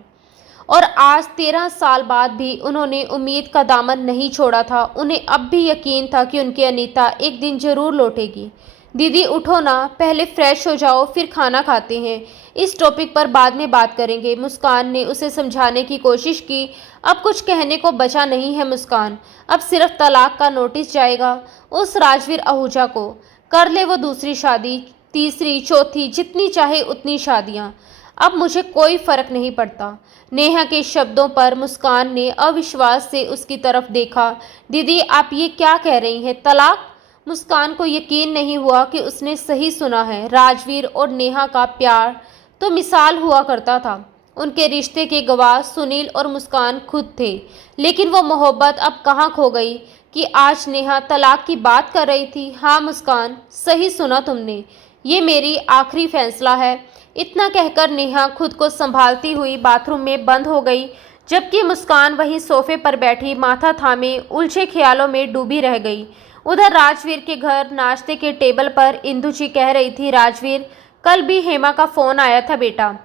और आज 13 साल बाद भी उन्होंने उम्मीद का दामन नहीं छोड़ा था। उन्हें अब भी यकीन था कि उनकी अनीता एक दिन ज़रूर लौटेगी। दीदी उठो ना, पहले फ्रेश हो जाओ, फिर खाना खाते हैं, इस टॉपिक पर बाद में बात करेंगे। मुस्कान ने उसे समझाने की कोशिश की। अब कुछ कहने को बचा नहीं है मुस्कान, अब सिर्फ तलाक का नोटिस जाएगा उस राजवीर आहूजा को। कर ले वो दूसरी शादी, तीसरी, चौथी, जितनी चाहे उतनी शादियाँ, अब मुझे कोई फ़र्क नहीं पड़ता। नेहा के शब्दों पर मुस्कान ने अविश्वास से उसकी तरफ देखा। दीदी आप ये क्या कह रही हैं, तलाक? मुस्कान को यकीन नहीं हुआ कि उसने सही सुना है। राजवीर और नेहा का प्यार तो मिसाल हुआ करता था। उनके रिश्ते के गवाह सुनील और मुस्कान खुद थे, लेकिन वो मोहब्बत अब कहाँ खो गई कि आज नेहा तलाक की बात कर रही थी। हाँ मुस्कान, सही सुना तुमने, ये मेरी आखिरी फैसला है। इतना कहकर नेहा खुद को संभालती हुई बाथरूम में बंद हो गई, जबकि मुस्कान वहीं सोफे पर बैठी माथा थामे उलझे ख्यालों में डूबी रह गई। उधर राजवीर के घर नाश्ते के टेबल पर इंदू जी कह रही थी, राजवीर कल भी हेमा का फ़ोन आया था बेटा।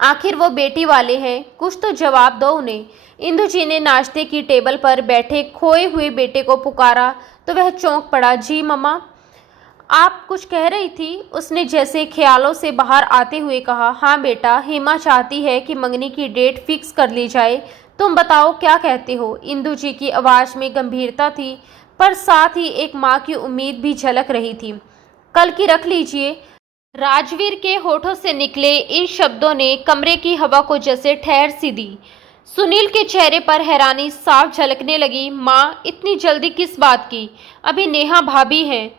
आखिर वो बेटी वाले हैं, कुछ तो जवाब दो उन्हें। इंदु जी ने नाश्ते की टेबल पर बैठे खोए हुए बेटे को पुकारा तो वह चौंक पड़ा। जी मम्मा, आप कुछ कह रही थी? उसने जैसे ख्यालों से बाहर आते हुए कहा। हाँ बेटा, हेमा चाहती है कि मंगनी की डेट फिक्स कर ली जाए। तुम बताओ क्या कहते हो? इंदु जी की आवाज़ में गंभीरता थी, पर साथ ही एक माँ की उम्मीद भी झलक रही थी। कल की रख लीजिए। राजवीर के होठों से निकले इन शब्दों ने कमरे की हवा को जैसे ठहर सी दी। सुनील के चेहरे पर हैरानी साफ झलकने लगी। माँ, इतनी जल्दी किस बात की? अभी नेहा भाभी हैं।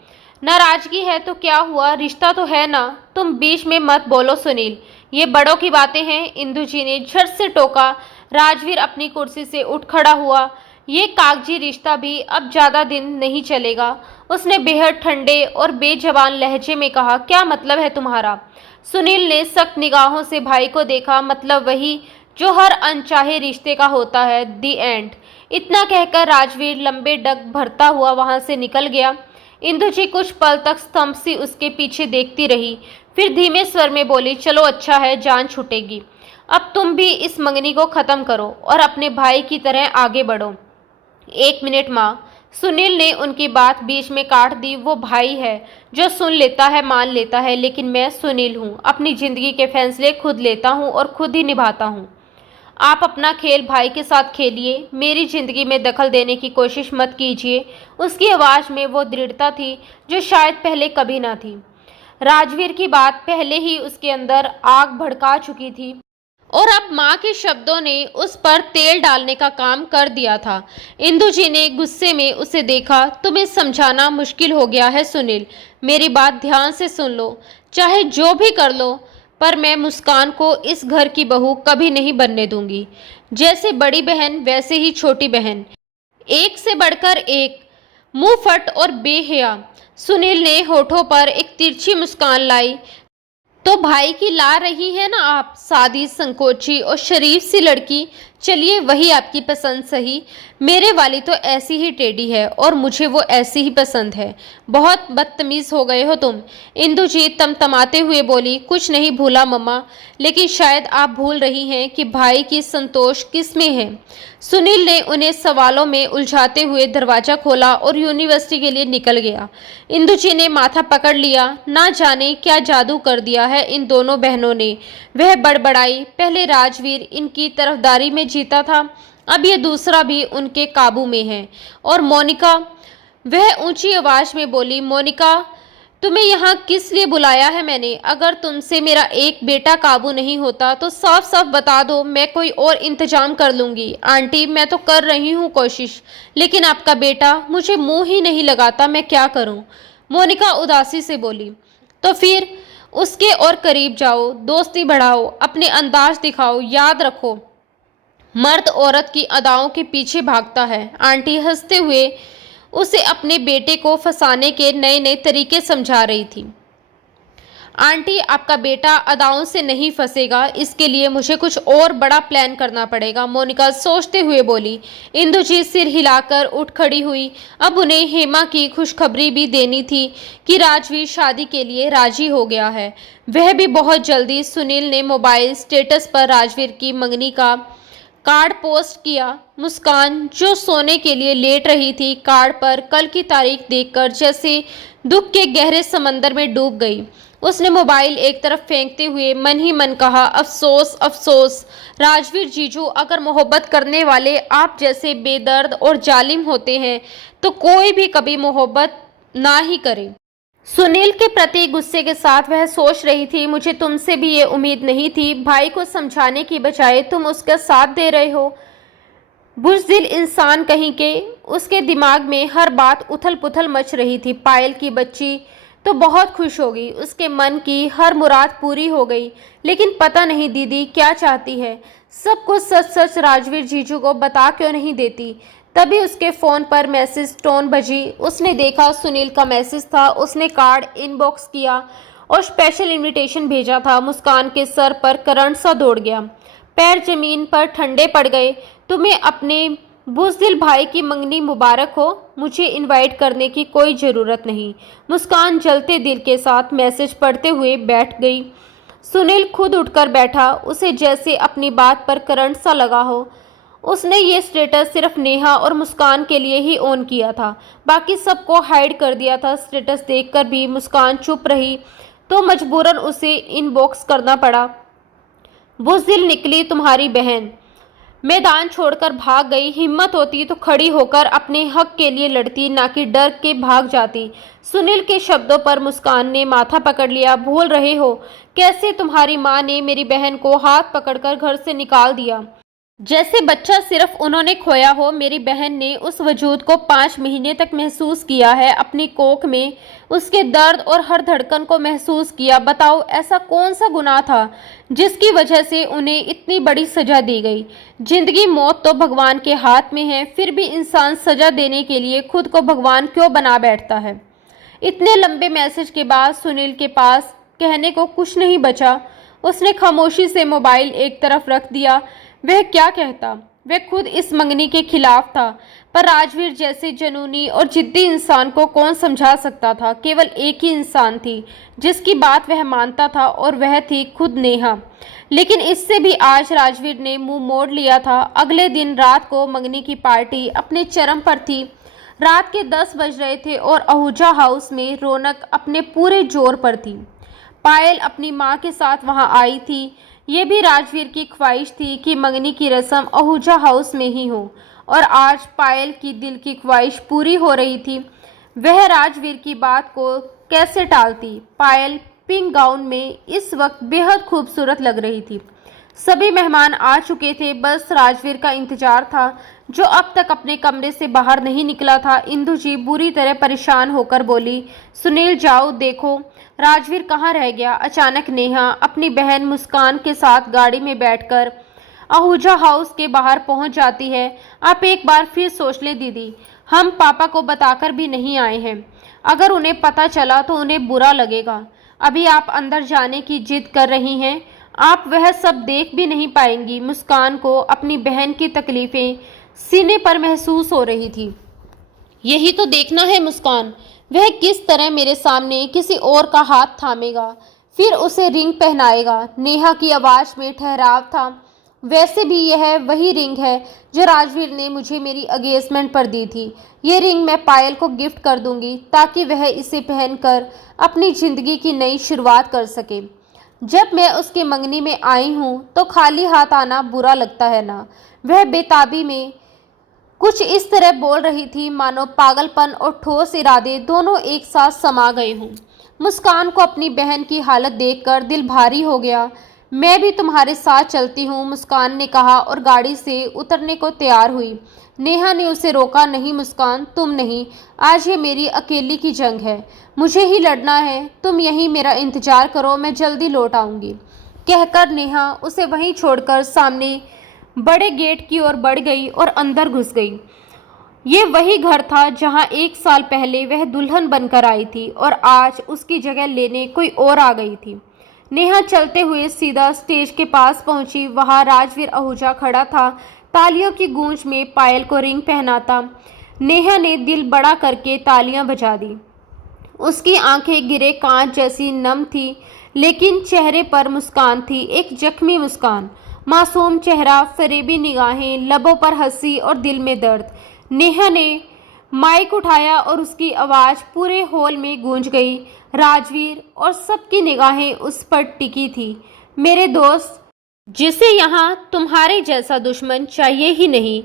नाराजगी है तो क्या हुआ, रिश्ता तो है ना। तुम बीच में मत बोलो सुनील, ये बड़ों की बातें हैं। इंदु जी ने झट से टोका। राजवीर अपनी कुर्सी से उठ खड़ा हुआ। ये कागजी रिश्ता भी अब ज़्यादा दिन नहीं चलेगा, उसने बेहद ठंडे और बेजबान लहजे में कहा। क्या मतलब है तुम्हारा? सुनील ने सख्त निगाहों से भाई को देखा। मतलब वही जो हर अनचाहे रिश्ते का होता है, दी एंड। इतना कहकर राजवीर लंबे डग भरता हुआ वहां से निकल गया। इंदु जी कुछ पल तक स्तंभ सी उसके पीछे देखती रही, फिर धीमे स्वर में बोली, चलो अच्छा है, जान छूटेगी। अब तुम भी इस मंगनी को ख़त्म करो और अपने भाई की तरह आगे बढ़ो। एक मिनट माँ, सुनील ने उनकी बात बीच में काट दी। वो भाई है जो सुन लेता है, मान लेता है, लेकिन मैं सुनील हूँ। अपनी ज़िंदगी के फैसले खुद लेता हूँ और खुद ही निभाता हूँ। आप अपना खेल भाई के साथ खेलिए, मेरी ज़िंदगी में दखल देने की कोशिश मत कीजिए। उसकी आवाज़ में वो दृढ़ता थी जो शायद पहले कभी ना थी। राजवीर की बात पहले ही उसके अंदर आग भड़का चुकी थी और अब माँ के शब्दों ने उस पर तेल डालने का काम कर दिया था। इंदु जी ने गुस्से में उसे देखा। तुम्हें समझाना मुश्किल हो गया है सुनील, मेरी बात ध्यान से सुन लो। चाहे जो भी कर लो, पर मैं मुस्कान को इस घर की बहू कभी नहीं बनने दूंगी। जैसे बड़ी बहन वैसे ही छोटी बहन, एक से बढ़कर एक, मुंहफट और बेहया। सुनील ने होठों पर एक तिरछी मुस्कान लाई। तो भाई की ला रही है ना आप, सादी, संकोची और शरीफ सी लड़की। चलिए वही आपकी पसंद सही। मेरे वाली तो ऐसी ही टेढ़ी है और मुझे वो ऐसी ही पसंद है। बहुत बदतमीज हो गए हो तुम। इंदु जी तमतमाते हुए बोली। कुछ नहीं भूला मम्मा, लेकिन शायद आप भूल रही हैं कि भाई की संतोष किस में है। सुनील ने उन्हें सवालों में उलझाते हुए दरवाजा खोला और यूनिवर्सिटी के लिए निकल गया। इंदु जी ने माथा पकड़ लिया। ना जाने क्या जादू कर दिया है इन दोनों बहनों ने। वह बड़बड़ाई। पहले राजवीर इनकी तरफदारी में जीता था, अब ये दूसरा भी उनके काबू में है। और मोनिका, वह ऊंची आवाज में बोली, मोनिका, तुम्हें यहाँ किस लिए बुलाया है मैंने? अगर तुमसे मेरा एक बेटा काबू नहीं होता तो साफ साफ बता दो, मैं कोई और इंतजाम कर लूँगी। आंटी, मैं तो कर रही हूँ कोशिश, लेकिन आपका बेटा मुझे मुंह ही नहीं लगाता, मैं क्या करूँ? मोनिका उदासी से बोली। तो फिर उसके और करीब जाओ, दोस्ती बढ़ाओ, अपने अंदाज दिखाओ। याद रखो, मर्द औरत की अदाओं के पीछे भागता है। आंटी हंसते हुए उसे अपने बेटे को फंसाने के नए नए तरीके समझा रही थी। आंटी, आपका बेटा अदाओं से नहीं फंसेगा, इसके लिए मुझे कुछ और बड़ा प्लान करना पड़ेगा, मोनिका सोचते हुए बोली। इंदु जी सिर हिलाकर उठ खड़ी हुई। अब उन्हें हेमा की खुशखबरी भी देनी थी कि राजवीर शादी के लिए राजी हो गया है, वह भी बहुत जल्दी। सुनील ने मोबाइल स्टेटस पर राजवीर की मंगनी का कार्ड पोस्ट किया। मुस्कान, जो सोने के लिए लेट रही थी, कार्ड पर कल की तारीख देखकर जैसे दुख के गहरे समंदर में डूब गई। उसने मोबाइल एक तरफ फेंकते हुए मन ही मन कहा, अफसोस अफसोस राजवीर जीजू, अगर मोहब्बत करने वाले आप जैसे बेदर्द और जालिम होते हैं तो कोई भी कभी मोहब्बत ना ही करे। सुनील के प्रति गुस्से के साथ वह सोच रही थी, मुझे तुमसे भी ये उम्मीद नहीं थी। भाई को समझाने की बजाय तुम उसका साथ दे रहे हो। बुज़दिल इंसान कहीं के। उसके दिमाग में हर बात उथल पुथल मच रही थी। पायल की बच्ची तो बहुत खुश होगी, उसके मन की हर मुराद पूरी हो गई, लेकिन पता नहीं दीदी क्या चाहती है। सब कुछ सच सच राजवीर जीजू को बता क्यों नहीं देती? तभी उसके फ़ोन पर मैसेज टोन बजी। उसने देखा सुनील का मैसेज था। उसने कार्ड इनबॉक्स किया और स्पेशल इनविटेशन भेजा था। मुस्कान के सर पर करंट सा दौड़ गया, पैर जमीन पर ठंडे पड़ गए। तुम्हें अपने बुज़दिल भाई की मंगनी मुबारक हो, मुझे इनवाइट करने की कोई ज़रूरत नहीं। मुस्कान जलते दिल के साथ मैसेज पढ़ते हुए बैठ गई। सुनील खुद उठकर बैठा, उसे जैसे अपनी बात पर करंट सा लगा हो। उसने ये स्टेटस सिर्फ नेहा और मुस्कान के लिए ही ऑन किया था, बाकी सबको हाइड कर दिया था। स्टेटस देखकर भी मुस्कान चुप रही तो मजबूरन उसे इनबॉक्स करना पड़ा। बुज़दिल निकली तुम्हारी बहन, मैदान छोड़कर भाग गई। हिम्मत होती तो खड़ी होकर अपने हक के लिए लड़ती, ना कि डर के भाग जाती। सुनील के शब्दों पर मुस्कान ने माथा पकड़ लिया। भूल रहे हो कैसे तुम्हारी माँ ने मेरी बहन को हाथ पकड़कर घर से निकाल दिया, जैसे बच्चा सिर्फ उन्होंने खोया हो। मेरी बहन ने उस वजूद को 5 महीने तक महसूस किया है, अपनी कोख में उसके दर्द और हर धड़कन को महसूस किया। बताओ ऐसा कौन सा गुनाह था जिसकी वजह से उन्हें इतनी बड़ी सजा दी गई। जिंदगी मौत तो भगवान के हाथ में है, फिर भी इंसान सजा देने के लिए खुद को भगवान क्यों बना बैठता है। इतने लंबे मैसेज के बाद सुनील के पास कहने को कुछ नहीं बचा। उसने खामोशी से मोबाइल एक तरफ रख दिया। वह क्या कहता, वह खुद इस मंगनी के खिलाफ था, पर राजवीर जैसे जुनूनी और जिद्दी इंसान को कौन समझा सकता था। केवल एक ही इंसान थी जिसकी बात वह मानता था, और वह थी खुद नेहा। लेकिन इससे भी आज राजवीर ने मुंह मोड़ लिया था। अगले दिन रात को मंगनी की पार्टी अपने चरम पर थी। रात के 10 बज रहे थे और आहूजा हाउस में रौनक अपने पूरे जोर पर थी। पायल अपनी माँ के साथ वहां आई थी। ये भी राजवीर की ख्वाहिश थी कि मंगनी की रस्म आहूजा हाउस में ही हो, और आज पायल की दिल की ख्वाहिश पूरी हो रही थी। वह राजवीर की बात को कैसे टालती। पायल पिंक गाउन में इस वक्त बेहद खूबसूरत लग रही थी। सभी मेहमान आ चुके थे, बस राजवीर का इंतजार था, जो अब तक अपने कमरे से बाहर नहीं निकला था। इंदु जी बुरी तरह परेशान होकर बोली, सुनील जाओ देखो राजवीर कहाँ रह गया। अचानक नेहा अपनी बहन मुस्कान के साथ गाड़ी में बैठकर आहूजा हाउस के बाहर पहुंच जाती है। आप एक बार फिर सोच ले दीदी, हम पापा को बताकर भी नहीं आए हैं। अगर उन्हें पता चला तो उन्हें बुरा लगेगा। अभी आप अंदर जाने की जिद कर रही हैं, आप वह सब देख भी नहीं पाएंगी। मुस्कान को अपनी बहन की तकलीफें सीने पर महसूस हो रही थी। यही तो देखना है मुस्कान, वह किस तरह मेरे सामने किसी और का हाथ थामेगा, फिर उसे रिंग पहनाएगा। नेहा की आवाज़ में ठहराव था। वैसे भी यह वही रिंग है जो राजवीर ने मुझे मेरी एंगेजमेंट पर दी थी। ये रिंग मैं पायल को गिफ्ट कर दूंगी, ताकि वह इसे पहनकर अपनी ज़िंदगी की नई शुरुआत कर सके। जब मैं उसके मंगनी में आई हूँ तो खाली हाथ आना बुरा लगता है ना। वह बेताबी में कुछ इस तरह बोल रही थी मानो पागलपन और ठोस इरादे दोनों एक साथ समा गए हों। मुस्कान को अपनी बहन की हालत देखकर दिल भारी हो गया। मैं भी तुम्हारे साथ चलती हूँ, मुस्कान ने कहा और गाड़ी से उतरने को तैयार हुई। नेहा ने उसे रोका, नहीं मुस्कान, तुम नहीं, आज ये मेरी अकेली की जंग है, मुझे ही लड़ना है। तुम यहीं मेरा इंतजार करो, मैं जल्दी लौट आऊँगी। कहकर नेहा उसे वहीं छोड़कर सामने बड़े गेट की ओर बढ़ गई और अंदर घुस गई। ये वही घर था जहां 1 साल पहले वह दुल्हन बनकर आई थी, और आज उसकी जगह लेने कोई और आ गई थी। नेहा चलते हुए सीधा स्टेज के पास पहुंची। वहां राजवीर आहूजा खड़ा था, तालियों की गूंज में पायल को रिंग पहनाता। नेहा ने दिल बड़ा करके तालियां बजा दी। उसकी आंखें गिरे कांच जैसी नम थी, लेकिन चेहरे पर मुस्कान थी, एक जख्मी मुस्कान। मासूम चेहरा, फरेबी निगाहें, लबों पर हंसी और दिल में दर्द। नेहा ने माइक उठाया और उसकी आवाज़ पूरे हॉल में गूंज गई। राजवीर और सबकी निगाहें उस पर टिकी थी। मेरे दोस्त, जिसे यहाँ तुम्हारे जैसा दुश्मन चाहिए ही नहीं।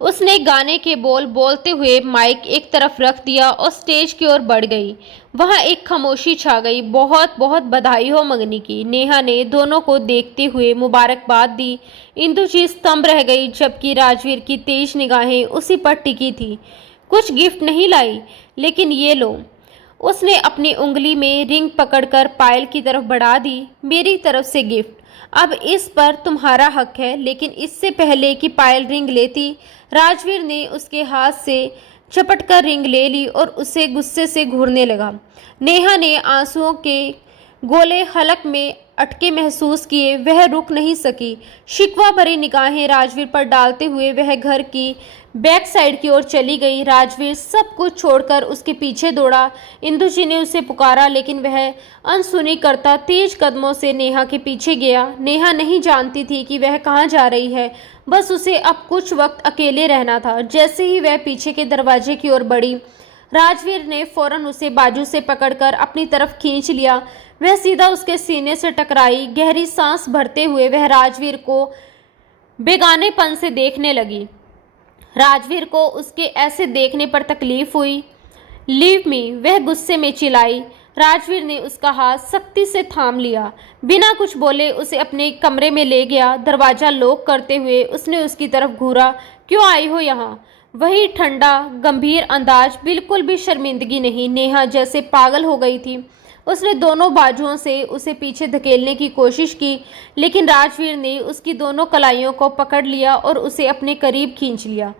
उसने गाने के बोल बोलते हुए माइक एक तरफ रख दिया और स्टेज की ओर बढ़ गई। वहाँ एक खामोशी छा गई। बहुत बहुत बधाई हो मंगनी की, नेहा ने दोनों को देखते हुए मुबारकबाद दी। इंदु जी स्तंभ रह गई, जबकि राजवीर की तेज निगाहें उसी पर टिकी थी। कुछ गिफ्ट नहीं लाई, लेकिन ये लो। उसने अपनी उंगली में रिंग पकड़कर पायल की तरफ बढ़ा दी। मेरी तरफ से गिफ्ट, अब इस पर तुम्हारा हक है। लेकिन इससे पहले कि पायल रिंग लेती, राजवीर ने उसके हाथ से झपटकर रिंग ले ली और उसे गुस्से से घूरने लगा। नेहा ने आंसुओं के गोले हलक में अटके महसूस किए वह रुक नहीं सकी। शिकवा भरी निगाहें राजवीर पर डालते हुए वह घर की बैक साइड की ओर चली गई। राजवीर सब कुछ छोड़कर उसके पीछे दौड़ा। इंदु जी ने उसे पुकारा लेकिन वह अनसुनी करता तेज कदमों से नेहा के पीछे गया। नेहा नहीं जानती थी कि वह कहाँ जा रही है, बस उसे अब कुछ वक्त अकेले रहना था। जैसे ही वह पीछे के दरवाजे की ओर बढ़ी, राजवीर ने फौरन उसे बाजू से पकड़कर अपनी तरफ खींच लिया। वह सीधा उसके सीने से टकराई। गहरी सांस भरते हुए वह राजवीर को बेगानेपन से देखने लगी। राजवीर को उसके ऐसे देखने पर तकलीफ हुई। लीव मी, वह गुस्से में चिल्लाई। राजवीर ने उसका हाथ सख्ती से थाम लिया। बिना कुछ बोले उसे अपने कमरे में ले गया। दरवाज़ा लॉक करते हुए उसने उसकी तरफ घूरा। क्यों आई हो यहाँ? वही ठंडा गंभीर अंदाज, बिल्कुल भी शर्मिंदगी नहीं। नेहा जैसे पागल हो गई थी। उसने दोनों बाजुओं से उसे पीछे धकेलने की कोशिश की लेकिन राजवीर ने उसकी दोनों कलाइयों को पकड़ लिया और उसे अपने करीब खींच लिया।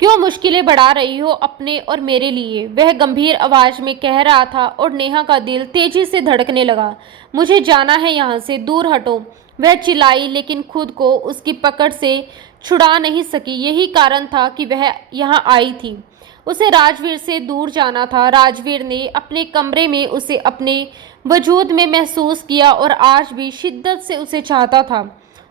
क्यों मुश्किलें बढ़ा रही हो अपने और मेरे लिए? वह गंभीर आवाज में कह रहा था और नेहा का दिल तेजी से धड़कने लगा। मुझे जाना है यहाँ से, दूर हटो, वह चिल्लाई लेकिन खुद को उसकी पकड़ से छुड़ा नहीं सकी। यही कारण था कि वह यहाँ आई थी। उसे राजवीर से दूर जाना था। राजवीर ने अपने कमरे में उसे अपने वजूद में महसूस किया और आज भी शिद्दत से उसे चाहता था।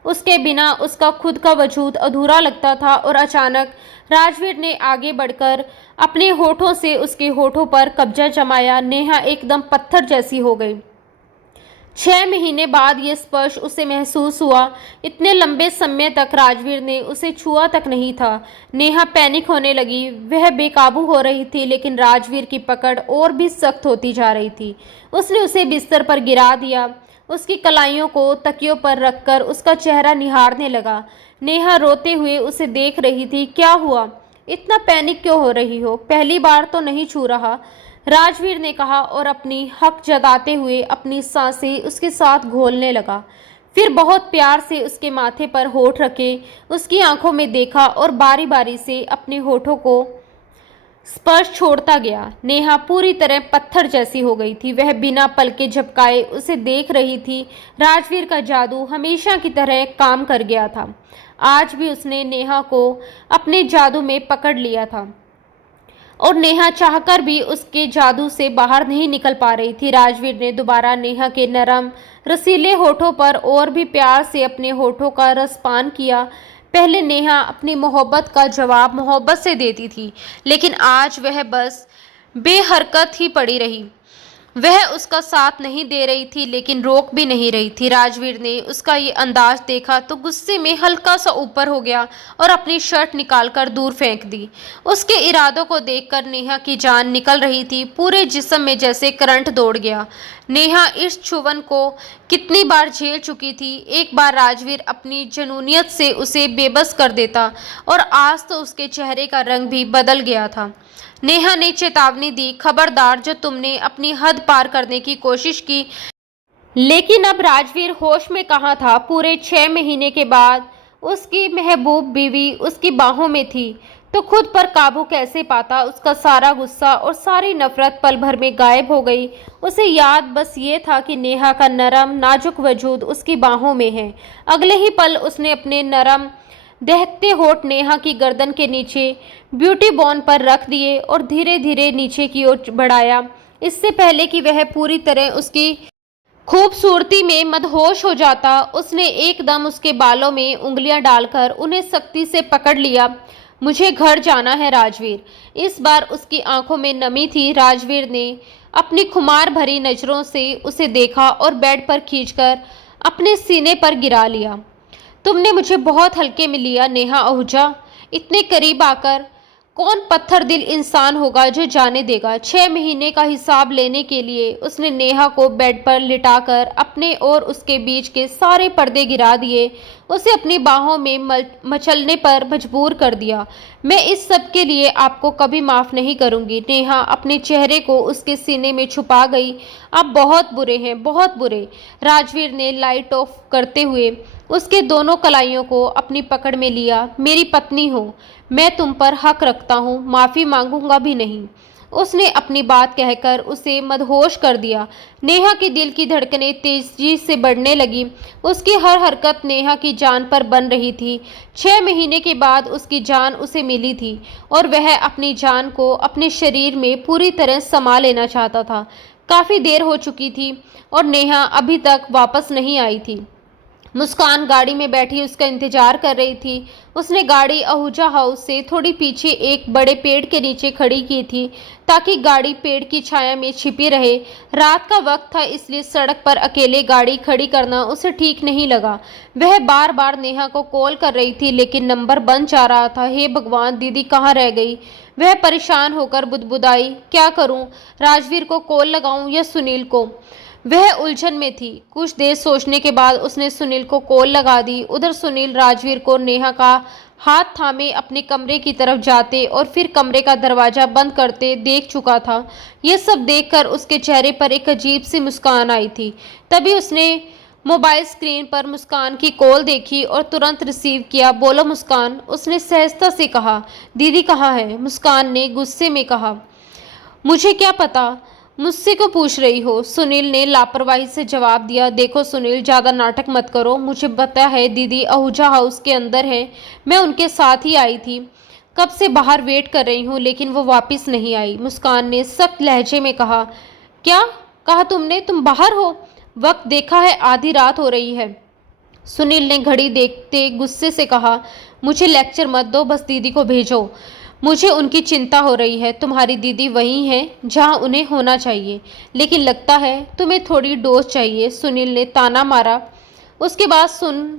उसके बिना उसका खुद का वजूद अधूरा लगता था। और अचानक राजवीर ने आगे बढ़कर अपने होठों से उसके होठों पर कब्जा जमाया। नेहा एकदम पत्थर जैसी हो गई। 6 महीने बाद ये स्पर्श उसे महसूस हुआ। इतने लंबे समय तक राजवीर ने उसे छुआ तक नहीं था। नेहा पैनिक होने लगी। वह बेकाबू हो रही थी लेकिन राजवीर की पकड़ और भी सख्त होती जा रही थी। उसने उसे बिस्तर पर गिरा दिया। उसकी कलाइयों को तकियों पर रखकर उसका चेहरा निहारने लगा। नेहा रोते हुए उसे देख रही थी। क्या हुआ? इतना पैनिक क्यों हो रही हो? पहली बार तो नहीं छू रहा, राजवीर ने कहा और अपनी हक जताते हुए अपनी सांसें उसके साथ घोलने लगा। फिर बहुत प्यार से उसके माथे पर होठ रखे उसकी आंखों में देखा और बारी बारी से अपने होठों को स्पर्श छोड़ता गया। नेहा पूरी तरह पत्थर जैसी हो गई थी। वह बिना पलके झपकाए उसे देख रही थी। राजवीर का जादू हमेशा की तरह काम कर गया था। आज भी उसने नेहा को अपने जादू में पकड़ लिया था और नेहा चाहकर भी उसके जादू से बाहर नहीं निकल पा रही थी। राजवीर ने दोबारा नेहा के नरम रसीले होठों पर और भी प्यार से अपने होठों का रसपान किया। पहले नेहा अपनी मोहब्बत का जवाब मोहब्बत से देती थी लेकिन आज वह बस बेहरकत ही पड़ी रही। वह उसका साथ नहीं दे रही थी लेकिन रोक भी नहीं रही थी। राजवीर ने उसका ये अंदाज देखा तो गुस्से में हल्का सा ऊपर हो गया और अपनी शर्ट निकालकर दूर फेंक दी। उसके इरादों को देखकर नेहा की जान निकल रही थी। पूरे जिस्म में जैसे करंट दौड़ गया। नेहा इस छुवन को कितनी बार झेल चुकी थी। एक बार राजवीर अपनी जुनूनियत से उसे बेबस कर देता और आज तो उसके चेहरे का रंग भी बदल गया था। नेहा ने चेतावनी दी, खबरदार, जो तुमने अपनी हद पार करने की कोशिश की। लेकिन अब राजवीर होश में कहाँ था। पूरे 6 महीने के बाद उसकी महबूब बीवी उसकी बाहों में थी तो खुद पर काबू कैसे पाता। उसका सारा गुस्सा और सारी नफरत पल भर में गायब हो गई। उसे याद बस ये था कि नेहा का नरम नाजुक वजूद उसकी बाहों में है। अगले ही पल उसने अपने नरम दहकते होठ नेहा की गर्दन के नीचे ब्यूटी बॉन पर रख दिए और धीरे धीरे नीचे की ओर बढ़ाया। इससे पहले कि वह पूरी तरह उसकी खूबसूरती में मदहोश हो जाता, उसने एकदम उसके बालों में उंगलियां डालकर उन्हें सख्ती से पकड़ लिया। मुझे घर जाना है राजवीर। इस बार उसकी आंखों में नमी थी। राजवीर ने अपनी खुमार भरी नजरों से उसे देखा और बेड पर खींचकर अपने सीने पर गिरा लिया। तुमने मुझे बहुत हल्के में लिया नेहा आहूजा। इतने करीब आकर कौन पत्थर दिल इंसान होगा जो जाने देगा। 6 महीने का हिसाब लेने के लिए उसने नेहा को बेड पर लिटाकर अपने और उसके बीच के सारे पर्दे गिरा दिए। उसे अपनी बाहों में मचलने पर मजबूर कर दिया। मैं इस सब के लिए आपको कभी माफ़ नहीं करूंगी। नेहा अपने चेहरे को उसके सीने में छुपा गई। आप बहुत बुरे हैं, बहुत बुरे। राजवीर ने लाइट ऑफ करते हुए उसके दोनों कलाइयों को अपनी पकड़ में लिया। मेरी पत्नी हो, मैं तुम पर हक रखता हूँ, माफ़ी मांगूंगा भी नहीं। उसने अपनी बात कहकर उसे मदहोश कर दिया। नेहा के दिल की धड़कनें तेजी से बढ़ने लगी। उसकी हर हरकत नेहा की जान पर बन रही थी। 6 महीने के बाद उसकी जान उसे मिली थी और वह अपनी जान को अपने शरीर में पूरी तरह समा लेना चाहता था। काफ़ी देर हो चुकी थी और नेहा अभी तक वापस नहीं आई थी। मुस्कान गाड़ी में बैठी उसका इंतजार कर रही थी। उसने गाड़ी आहूजा हाउस से थोड़ी पीछे एक बड़े पेड़ के नीचे खड़ी की थी ताकि गाड़ी पेड़ की छाया में छिपी रहे। रात का वक्त था इसलिए सड़क पर अकेले गाड़ी खड़ी करना उसे ठीक नहीं लगा। वह बार बार नेहा को कॉल कर रही थी लेकिन नंबर बंद जा रहा था। हे भगवान, दीदी कहाँ रह गई? वह परेशान होकर बुदबुदाई, क्या करूं? राजवीर को कॉल लगाऊं या सुनील को? वह उलझन में थी। कुछ देर सोचने के बाद उसने सुनील को कॉल लगा दी। उधर सुनील राजवीर को नेहा का हाथ थामे अपने कमरे की तरफ जाते और फिर कमरे का दरवाजा बंद करते देख चुका था। यह सब देखकर उसके चेहरे पर एक अजीब सी मुस्कान आई थी। तभी उसने मोबाइल स्क्रीन पर मुस्कान की कॉल देखी और तुरंत रिसीव किया। बोलो मुस्कान, उसने सहजता से कहा। दीदी कहाँ है? मुस्कान ने गुस्से में कहा। मुझे क्या पता, मुझसे क्यों पूछ रही हो? सुनील ने लापरवाही से जवाब दिया। देखो सुनील, ज़्यादा नाटक मत करो। मुझे पता है दीदी आहूजा हाउस के अंदर है। मैं उनके साथ ही आई थी। कब से बाहर वेट कर रही हूँ लेकिन वो वापस नहीं आई। मुस्कान ने सख्त लहजे में कहा। क्या कहा तुमने? तुम बाहर हो? वक्त देखा है, आधी रात हो रही है। सुनील ने घड़ी देखते गुस्से से कहा। मुझे लेक्चर मत दो, बस दीदी को भेजो। मुझे उनकी चिंता हो रही है। तुम्हारी दीदी वहीं है जहां उन्हें होना चाहिए, लेकिन लगता है तुम्हें थोड़ी डोज चाहिए। सुनील ने ताना मारा। उसके बाद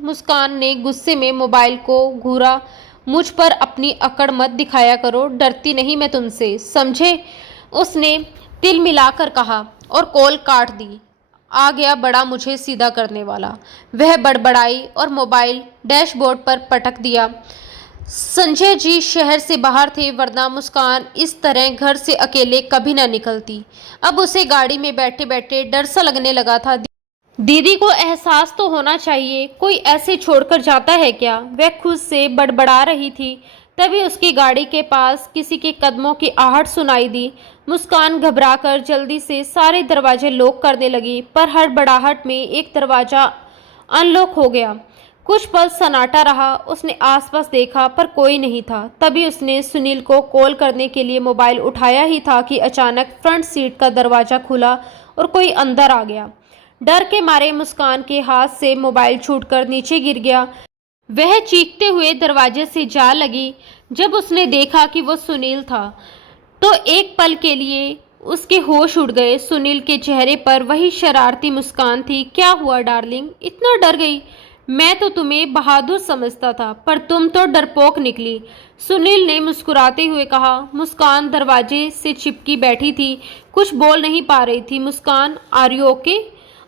मुस्कान ने गुस्से में मोबाइल को घूरा। मुझ पर अपनी अकड़ मत दिखाया करो, डरती नहीं मैं तुमसे, समझे? उसने तिल मिलाकर कहा और कॉल काट दी। आ गया बड़ा मुझे सीधा करने वाला, वह बड़बड़ाई और मोबाइल डैशबोर्ड पर पटक दिया। संजय जी शहर से बाहर थे, वरना मुस्कान इस तरह घर से अकेले कभी न निकलती। अब उसे गाड़ी में बैठे बैठे डर सा लगने लगा था। दीदी को एहसास तो होना चाहिए, कोई ऐसे छोड़कर जाता है क्या? वह खुद से बड़बड़ा रही थी। तभी उसकी गाड़ी के पास किसी के कदमों की आहट सुनाई दी। मुस्कान घबराकर जल्दी से सारे दरवाजे लॉक करने लगी, पर हड़बड़ाहट में एक दरवाजा अनलॉक हो गया। कुछ पल सन्नाटा रहा। उसने आसपास देखा पर कोई नहीं था। तभी उसने सुनील को कॉल करने के लिए मोबाइल उठाया ही था कि अचानक फ्रंट सीट का दरवाज़ा खुला और कोई अंदर आ गया। डर के मारे मुस्कान के हाथ से मोबाइल छूटकर नीचे गिर गया। वह चीखते हुए दरवाजे से जा लगी। जब उसने देखा कि वो सुनील था तो एक पल के लिए उसके होश उड़ गए। सुनील के चेहरे पर वही शरारती मुस्कान थी। क्या हुआ डार्लिंग, इतना डर गई? मैं तो तुम्हें बहादुर समझता था, पर तुम तो डरपोक निकली, सुनील ने मुस्कुराते हुए कहा। मुस्कान दरवाजे से चिपकी बैठी थी, कुछ बोल नहीं पा रही थी। मुस्कान, आर यू ओके?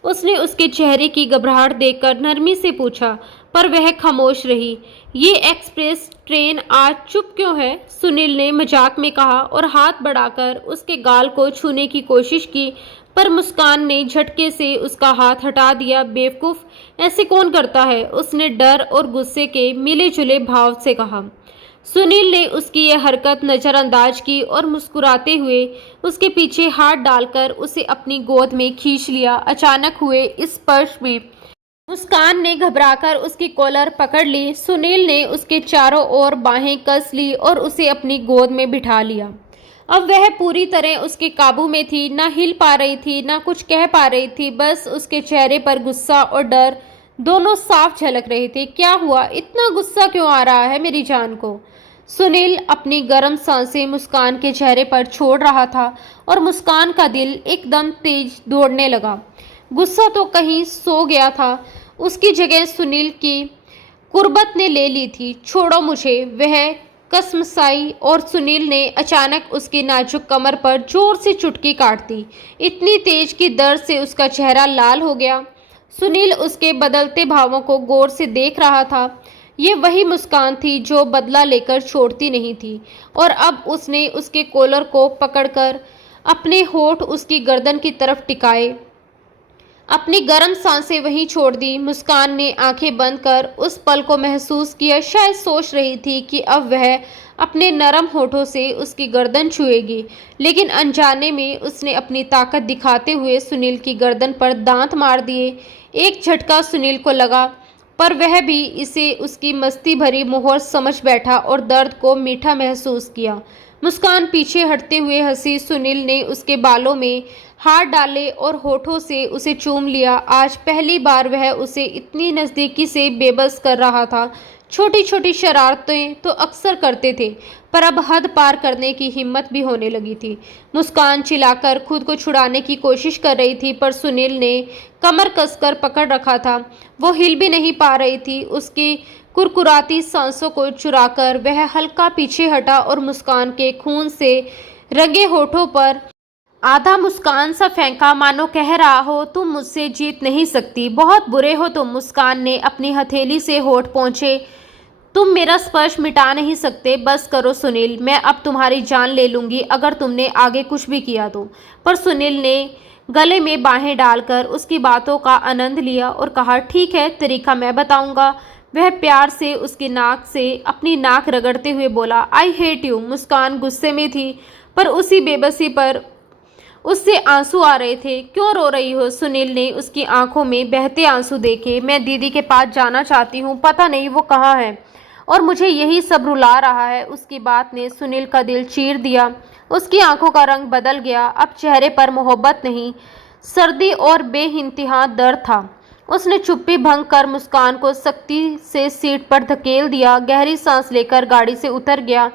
उसने उसके चेहरे की घबराहट देखकर नरमी से पूछा, पर वह खामोश रही। ये एक्सप्रेस ट्रेन आज चुप क्यों है? सुनील ने मजाक में कहा और हाथ बढ़ाकर उसके गाल को छूने की कोशिश की, पर मुस्कान ने झटके से उसका हाथ हटा दिया। बेवकूफ़, ऐसे कौन करता है? उसने डर और गुस्से के मिले जुले भाव से कहा। सुनील ने उसकी यह हरकत नज़रअंदाज की और मुस्कुराते हुए उसके पीछे हाथ डालकर उसे अपनी गोद में खींच लिया। अचानक हुए इस स्पर्श में मुस्कान ने घबराकर उसकी कॉलर पकड़ ली। सुनील ने उसके चारों ओर बाहें कस ली और उसे अपनी गोद में बिठा लिया। अब वह पूरी तरह उसके काबू में थी, ना हिल पा रही थी, ना कुछ कह पा रही थी। बस उसके चेहरे पर गुस्सा और डर दोनों साफ झलक रहे थे। क्या हुआ? इतना गुस्सा क्यों आ रहा है मेरी जान को? सुनील अपनी गर्म सांसें मुस्कान के चेहरे पर छोड़ रहा था और मुस्कान का दिल एकदम तेज दौड़ने लगा। गुस्सा तो कहीं सो गया था, उसकी जगह सुनील की कुर्बत ने ले ली थी। छोड़ो मुझे, वह कसमसाई और सुनील ने अचानक उसकी नाजुक कमर पर जोर से चुटकी काट दी, इतनी तेज कि दर्द से उसका चेहरा लाल हो गया। सुनील उसके बदलते भावों को गौर से देख रहा था। ये वही मुस्कान थी जो बदला लेकर छोड़ती नहीं थी, और अब उसने उसके कॉलर को पकड़कर अपने होठ उसकी गर्दन की तरफ टिकाए। अपनी गर्म सांसें वहीं छोड़ दी। मुस्कान ने आंखें बंद कर उस पल को महसूस किया। शायद सोच रही थी कि अब वह अपने नरम होठों से उसकी गर्दन छुएगी, लेकिन अनजाने में उसने अपनी ताकत दिखाते हुए सुनील की गर्दन पर दांत मार दिए। एक झटका सुनील को लगा, पर वह भी इसे उसकी मस्ती भरी मोहर समझ बैठा और दर्द को मीठा महसूस किया। मुस्कान पीछे हटते हुए हंसी। सुनील ने उसके बालों में हाथ डाले और होठों से उसे चूम लिया। आज पहली बार वह उसे इतनी नज़दीकी से बेबस कर रहा था। छोटी छोटी शरारतें तो अक्सर करते थे, पर अब हद पार करने की हिम्मत भी होने लगी थी। मुस्कान चिल्लाकर खुद को छुड़ाने की कोशिश कर रही थी, पर सुनील ने कमर कसकर पकड़ रखा था। वो हिल भी नहीं पा रही थी। उसकी कुरकुराती सांसों को चुराकर वह हल्का पीछे हटा और मुस्कान के खून से रंगे होठों पर आधा मुस्कान सा फेंका, मानो कह रहा हो, तुम मुझसे जीत नहीं सकती, बहुत बुरे हो तुम। मुस्कान ने अपनी हथेली से होठ पोंछे। तुम मेरा स्पर्श मिटा नहीं सकते, बस करो सुनील, मैं अब तुम्हारी जान ले लूंगी अगर तुमने आगे कुछ भी किया तो। पर सुनील ने गले में बाहें डालकर उसकी बातों का आनंद लिया और कहा, ठीक है, तरीका मैं बताऊंगा। वह प्यार से उसकी नाक से अपनी नाक रगड़ते हुए बोला, आई हेट यू। मुस्कान गुस्से में थी, पर उसी बेबसी पर उससे आंसू आ रहे थे। क्यों रो रही हो? सुनील ने उसकी आंखों में बहते आंसू देखे। मैं दीदी के पास जाना चाहती हूँ, पता नहीं वो कहाँ है और मुझे यही सब रुला रहा है। उसकी बात ने सुनील का दिल चीर दिया। उसकी आंखों का रंग बदल गया। अब चेहरे पर मोहब्बत नहीं, सर्दी और बेइंतहा दर्द था। उसने चुप्पी भंग कर मुस्कान को सख्ती से सीट पर धकेल दिया। गहरी सांस लेकर गाड़ी से उतर गया।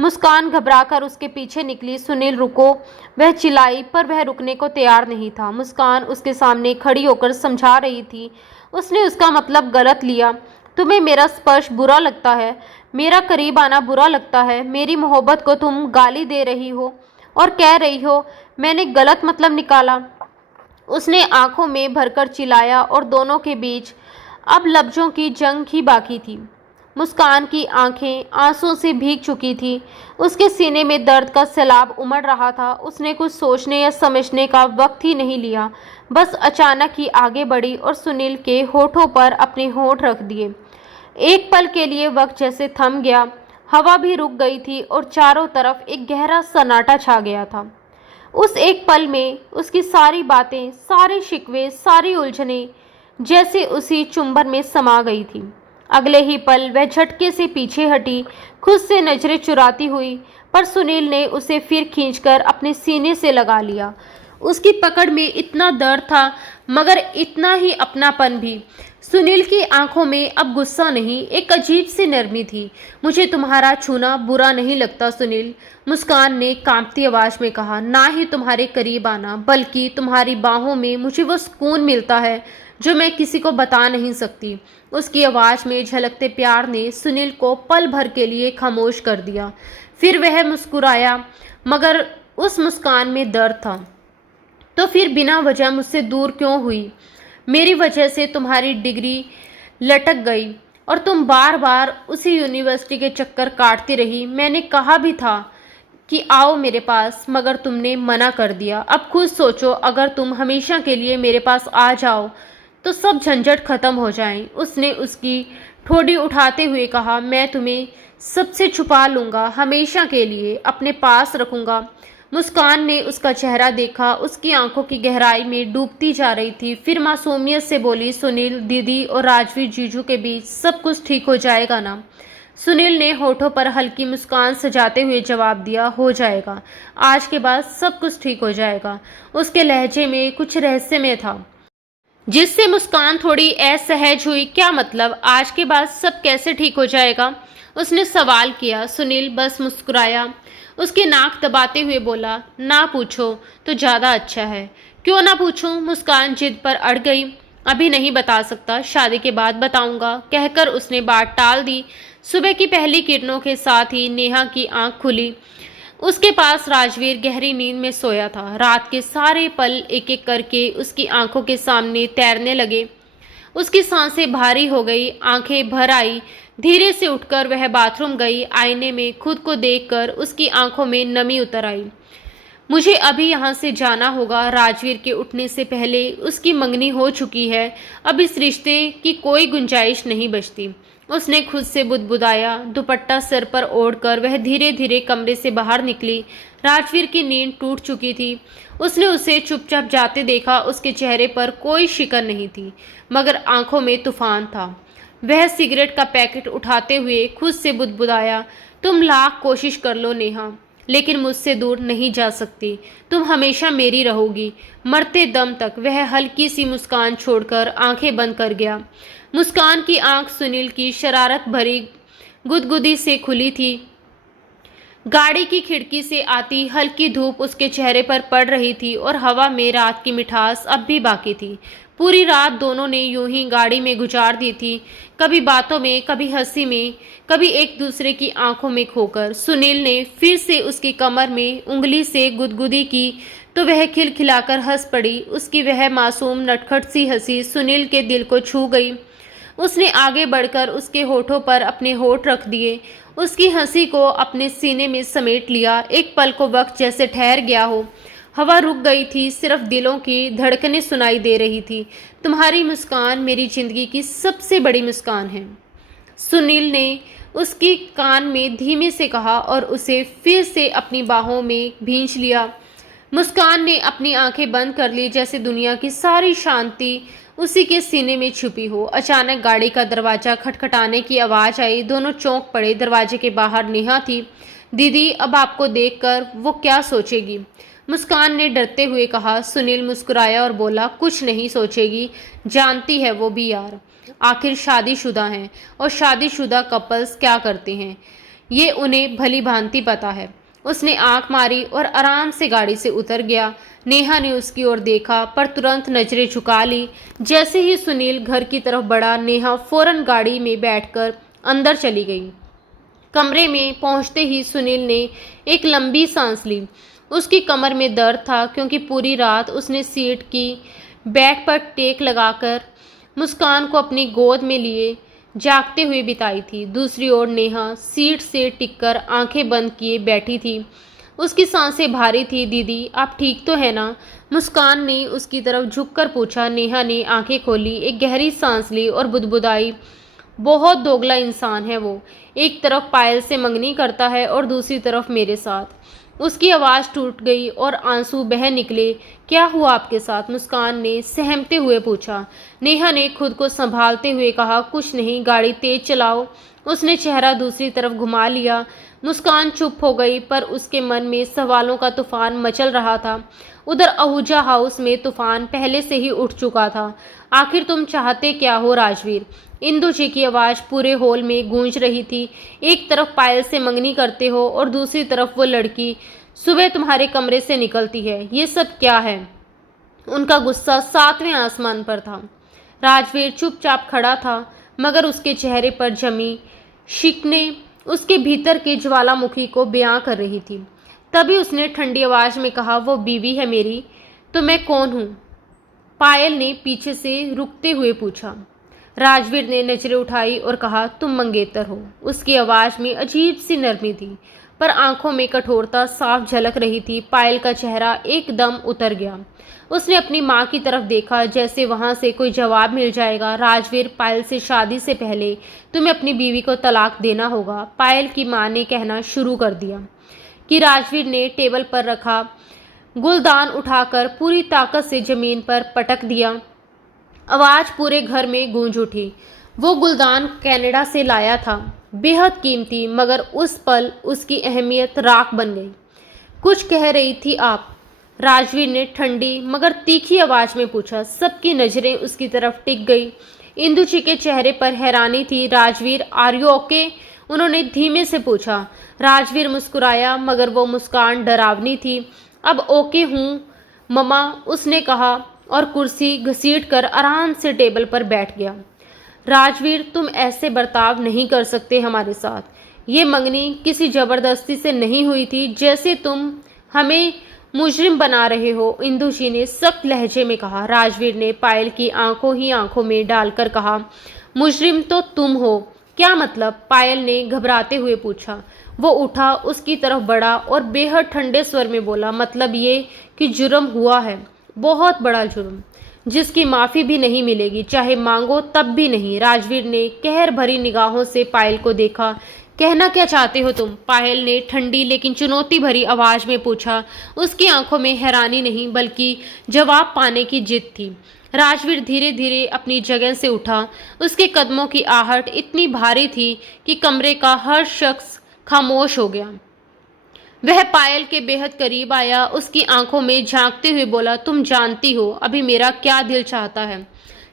मुस्कान घबराकर उसके पीछे निकली। सुनील रुको, वह चिल्लाई, पर वह रुकने को तैयार नहीं था। मुस्कान उसके सामने खड़ी होकर समझा रही थी। उसने उसका मतलब गलत लिया। तुम्हें मेरा स्पर्श बुरा लगता है, मेरा करीब आना बुरा लगता है, मेरी मोहब्बत को तुम गाली दे रही हो और कह रही हो मैंने गलत मतलब निकाला। उसने आंखों में भरकर चिल्लाया और दोनों के बीच अब लफ्जों की जंग ही बाकी थी। मुस्कान की आंखें आंसुओं से भीग चुकी थी। उसके सीने में दर्द का सैलाब उमड़ रहा था। उसने कुछ सोचने या समझने का वक्त ही नहीं लिया, बस अचानक ही आगे बढ़ी और सुनील के होठों पर अपने होठ रख दिए। एक पल के लिए वक्त जैसे थम गया। हवा भी रुक गई थी और चारों तरफ एक गहरा सन्नाटा छा गया था। उस एक पल में उसकी सारी बातें, सारे शिकवे, सारी उलझनें जैसे उसी चुंबन में समा गई थी। अगले ही पल वह झटके से पीछे हटी, खुद से नजरें चुराती हुई, पर सुनील ने उसे फिर खींचकर अपने सीने से लगा लिया। उसकी पकड़ में इतना दर्द था, मगर इतना ही अपनापन भी। सुनील की आंखों में अब गुस्सा नहीं, एक अजीब सी नरमी थी। मुझे तुम्हारा छूना बुरा नहीं लगता सुनील, मुस्कान ने कांपती आवाज में कहा। ना ही तुम्हारे करीब आना, बल्कि तुम्हारी बाहों में मुझे वो सुकून मिलता है जो मैं किसी को बता नहीं सकती। उसकी आवाज में झलकते प्यार ने सुनील को पल भर के लिए खामोश कर दिया। फिर वह मुस्कुराया, मगर उस मुस्कान में दर्द था। तो फिर बिना वजह मुझसे दूर क्यों हुई? मेरी वजह से तुम्हारी डिग्री लटक गई और तुम बार बार उसी यूनिवर्सिटी के चक्कर काटती रही। मैंने कहा भी था कि आओ मेरे पास, मगर तुमने मना कर दिया। अब खुद सोचो, अगर तुम हमेशा के लिए मेरे पास आ जाओ तो सब झंझट खत्म हो जाएं। उसने उसकी ठोड़ी उठाते हुए कहा, मैं तुम्हें सबसे छुपा लूँगा, हमेशा के लिए अपने पास रखूँगा। मुस्कान ने उसका चेहरा देखा, उसकी आंखों की गहराई में डूबती जा रही थी। फिर मासूमियत से बोली, सुनील, दीदी और राजवीर जीजू के बीच सब कुछ ठीक हो जाएगा ना? सुनील ने होठों पर हल्की मुस्कान सजाते हुए जवाब दिया, हो जाएगा, आज के बाद सब कुछ ठीक हो जाएगा। उसके लहजे में कुछ रहस्यमय था, जिससे मुस्कान थोड़ी असहज हुई। क्या मतलब, आज के बाद सब कैसे ठीक हो जाएगा? उसने सवाल किया। सुनील बस मुस्कुराया, उसकी नाक दबाते हुए बोला, ना पूछो तो ज़्यादा अच्छा है। क्यों ना पूछूं? मुस्कान जिद पर अड़ गई। अभी नहीं बता सकता, शादी के बाद बताऊंगा, कहकर उसने बात टाल दी। सुबह की पहली किरणों के साथ ही नेहा की आंख खुली। उसके पास राजवीर गहरी नींद में सोया था। रात के सारे पल एक एक करके उसकी आंखों के सामने तैरने लगे। उसकी सांसें भारी हो गई, आंखें भर आई। धीरे से उठकर वह बाथरूम गई। आईने में खुद को देखकर उसकी आंखों में नमी उतर आई। मुझे अभी यहाँ से जाना होगा। राजवीर के उठने से पहले उसकी मंगनी हो चुकी है। अब इस रिश्ते की कोई गुंजाइश नहीं बचती। उसने खुद से बुदबुदाया। दुपट्टा सिर पर ओढ़कर वह धीरे धीरे कमरे से बाहर निकली। राजवीर की नींद टूट चुकी थी। उसने उसे चुपचाप जाते देखा। उसके चेहरे पर कोई शिकन नहीं थी, मगर आंखों में तूफान था। वह सिगरेट का पैकेट उठाते हुए खुद से बुदबुदाया, तुम लाख कोशिश कर लो नेहा, लेकिन मुझसे दूर नहीं जा सकती। तुम हमेशा मेरी रहोगी, मरते दम तक। वह हल्की सी मुस्कान छोड़कर आंखें बंद कर गया। मुस्कान की आंख सुनील की शरारत भरी गुदगुदी से खुली थी। गाड़ी की खिड़की से आती हल्की धूप उसके चेहरे पर पड़ रही थी और हवा में रात की मिठास अब भी बाकी थी। पूरी रात दोनों ने यूं ही गाड़ी में गुजार दी थी, कभी बातों में, कभी हंसी में, कभी एक दूसरे की आंखों में खोकर। सुनील ने फिर से उसकी कमर में उंगली से गुदगुदी की तो वह खिलखिलाकर हंस पड़ी। उसकी वह मासूम नटखट सी हंसी सुनील के दिल को छू गई। उसने आगे बढ़कर उसके होठों पर अपने होठ रख दिए, उसकी हंसी को अपने सीने में समेट लिया। एक पल को वक्त जैसे ठहर गया हो। हवा रुक गई थी, सिर्फ दिलों की धड़कनें सुनाई दे रही थी। तुम्हारी मुस्कान मेरी जिंदगी की सबसे बड़ी मुस्कान है, सुनील ने उसकी कान में धीमे से कहा और उसे फिर से अपनी बाहों में भींच लिया। मुस्कान ने अपनी आंखें बंद कर ली, जैसे दुनिया की सारी शांति उसी के सीने में छुपी हो। अचानक गाड़ी का दरवाजा खटखटाने की आवाज़ आई। दोनों चौंक पड़े। दरवाजे के बाहर नेहा थी। दीदी, अब आपको देखकर वो क्या सोचेगी? मुस्कान ने डरते हुए कहा। सुनील मुस्कुराया और बोला, कुछ नहीं सोचेगी, जानती है वो भी यार, आखिर शादीशुदा हैं और शादीशुदा कपल्स क्या करते हैं ये उन्हें भली भांति पता है। उसने आंख मारी और आराम से गाड़ी से उतर गया। नेहा ने उसकी ओर देखा पर तुरंत नजरें झुका ली। जैसे ही सुनील घर की तरफ बढ़ा, नेहा फौरन गाड़ी में बैठकर अंदर चली गई। कमरे में पहुंचते ही सुनील ने एक लंबी सांस ली। उसकी कमर में दर्द था क्योंकि पूरी रात उसने सीट की बैक पर टेक लगाकर मुस्कान को अपनी गोद में लिए जागते हुए बिताई थी। दूसरी ओर नेहा सीट से टिककर आंखें बंद किए बैठी थी। उसकी सांसें भारी थी। दीदी, आप ठीक तो है ना? मुस्कान ने उसकी तरफ झुककर पूछा। नेहा ने आंखें खोली, एक गहरी सांस ली और बुदबुदाई, बहुत दोगला इंसान है वो। एक तरफ पायल से मंगनी करता है और दूसरी तरफ मेरे साथ। उसकी आवाज़ टूट गई और आंसू बह निकले। क्या हुआ आपके साथ? मुस्कान ने सहमते हुए पूछा। नेहा ने खुद को संभालते हुए कहा, कुछ नहीं, गाड़ी तेज चलाओ। उसने चेहरा दूसरी तरफ घुमा लिया। मुस्कान चुप हो गई, पर उसके मन में सवालों का तूफान मचल रहा था। उधर आहूजा हाउस में तूफान पहले से ही उठ चुका था। आखिर तुम चाहते क्या हो राजवीर? इंदु जी की आवाज़ पूरे हॉल में गूंज रही थी। एक तरफ पायल से मंगनी करते हो और दूसरी तरफ वो लड़की सुबह तुम्हारे कमरे से निकलती है, ये सब क्या है? उनका गुस्सा 7वें आसमान पर था। राजवीर चुपचाप खड़ा था, मगर उसके चेहरे पर जमी शिकने उसके भीतर के ज्वालामुखी को बयां कर रही थी। तभी उसने ठंडी आवाज में कहा, वो बीवी है मेरी, तो मैं कौन हूँ? पायल ने पीछे से रुकते हुए पूछा। राजवीर ने नजरें उठाई और कहा, तुम मंगेतर हो। उसकी आवाज में अजीब सी नरमी थी, पर आंखों में कठोरता साफ झलक रही थी। पायल का चेहरा एकदम उतर गया। उसने अपनी माँ की तरफ देखा, जैसे वहां से कोई जवाब मिल जाएगा। राजवीर, पायल से शादी से पहले तुम्हें अपनी बीवी को तलाक देना होगा, पायल की माँ ने कहना शुरू कर दिया कि राजवीर ने टेबल पर रखा गुलदान उठाकर पूरी ताकत से जमीन पर पटक दिया। आवाज पूरे घर में गूंज उठी। वो गुलदान कनाडा से लाया था, बेहद कीमती, मगर उस पल उसकी अहमियत राख बन गई। कुछ कह रही थी आप? राजवीर ने ठंडी मगर तीखी आवाज में पूछा। सबकी नजरें उसकी तरफ टिक गई। इंदु जी के चेहरे पर हैरानी थी। Rajveer, are you okay? उन्होंने धीमे से पूछा। राजवीर मुस्कुराया, मगर वो मुस्कान डरावनी थी। अब ओके हूँ मम्मा, उसने कहा और कुर्सी घसीटकर आराम से टेबल पर बैठ गया। राजवीर, तुम ऐसे बर्ताव नहीं कर सकते हमारे साथ। ये मंगनी किसी जबरदस्ती से नहीं हुई थी, जैसे तुम हमें मुजरिम बना रहे हो, इंदु जी ने सख्त लहजे में कहा। राजवीर ने पायल की आंखों ही आंखों में डालकर कहा, मुजरिम तो तुम हो, क्या मतलब? पायल ने घबराते हुए पूछा। वो उठा, उसकी तरफ बढ़ा और बेहद ठंडे स्वर में बोला, मतलब ये कि जुर्म हुआ है, बहुत बड़ा जुर्म, जिसकी माफ़ी भी नहीं मिलेगी, चाहे मांगो तब भी नहीं। राजवीर ने कहर भरी निगाहों से पायल को देखा। कहना क्या चाहते हो तुम? पायल ने ठंडी लेकिन चुनौती भरी आवाज में पूछा। उसकी आंखों में हैरानी नहीं बल्कि जवाब पाने की जिद थी। राजवीर धीरे धीरे अपनी जगह से उठा। उसके कदमों की आहट इतनी भारी थी कि कमरे का हर शख्स खामोश हो गया। वह पायल के बेहद करीब आया, उसकी आंखों में झांकते हुए बोला, तुम जानती हो अभी मेरा क्या दिल चाहता है?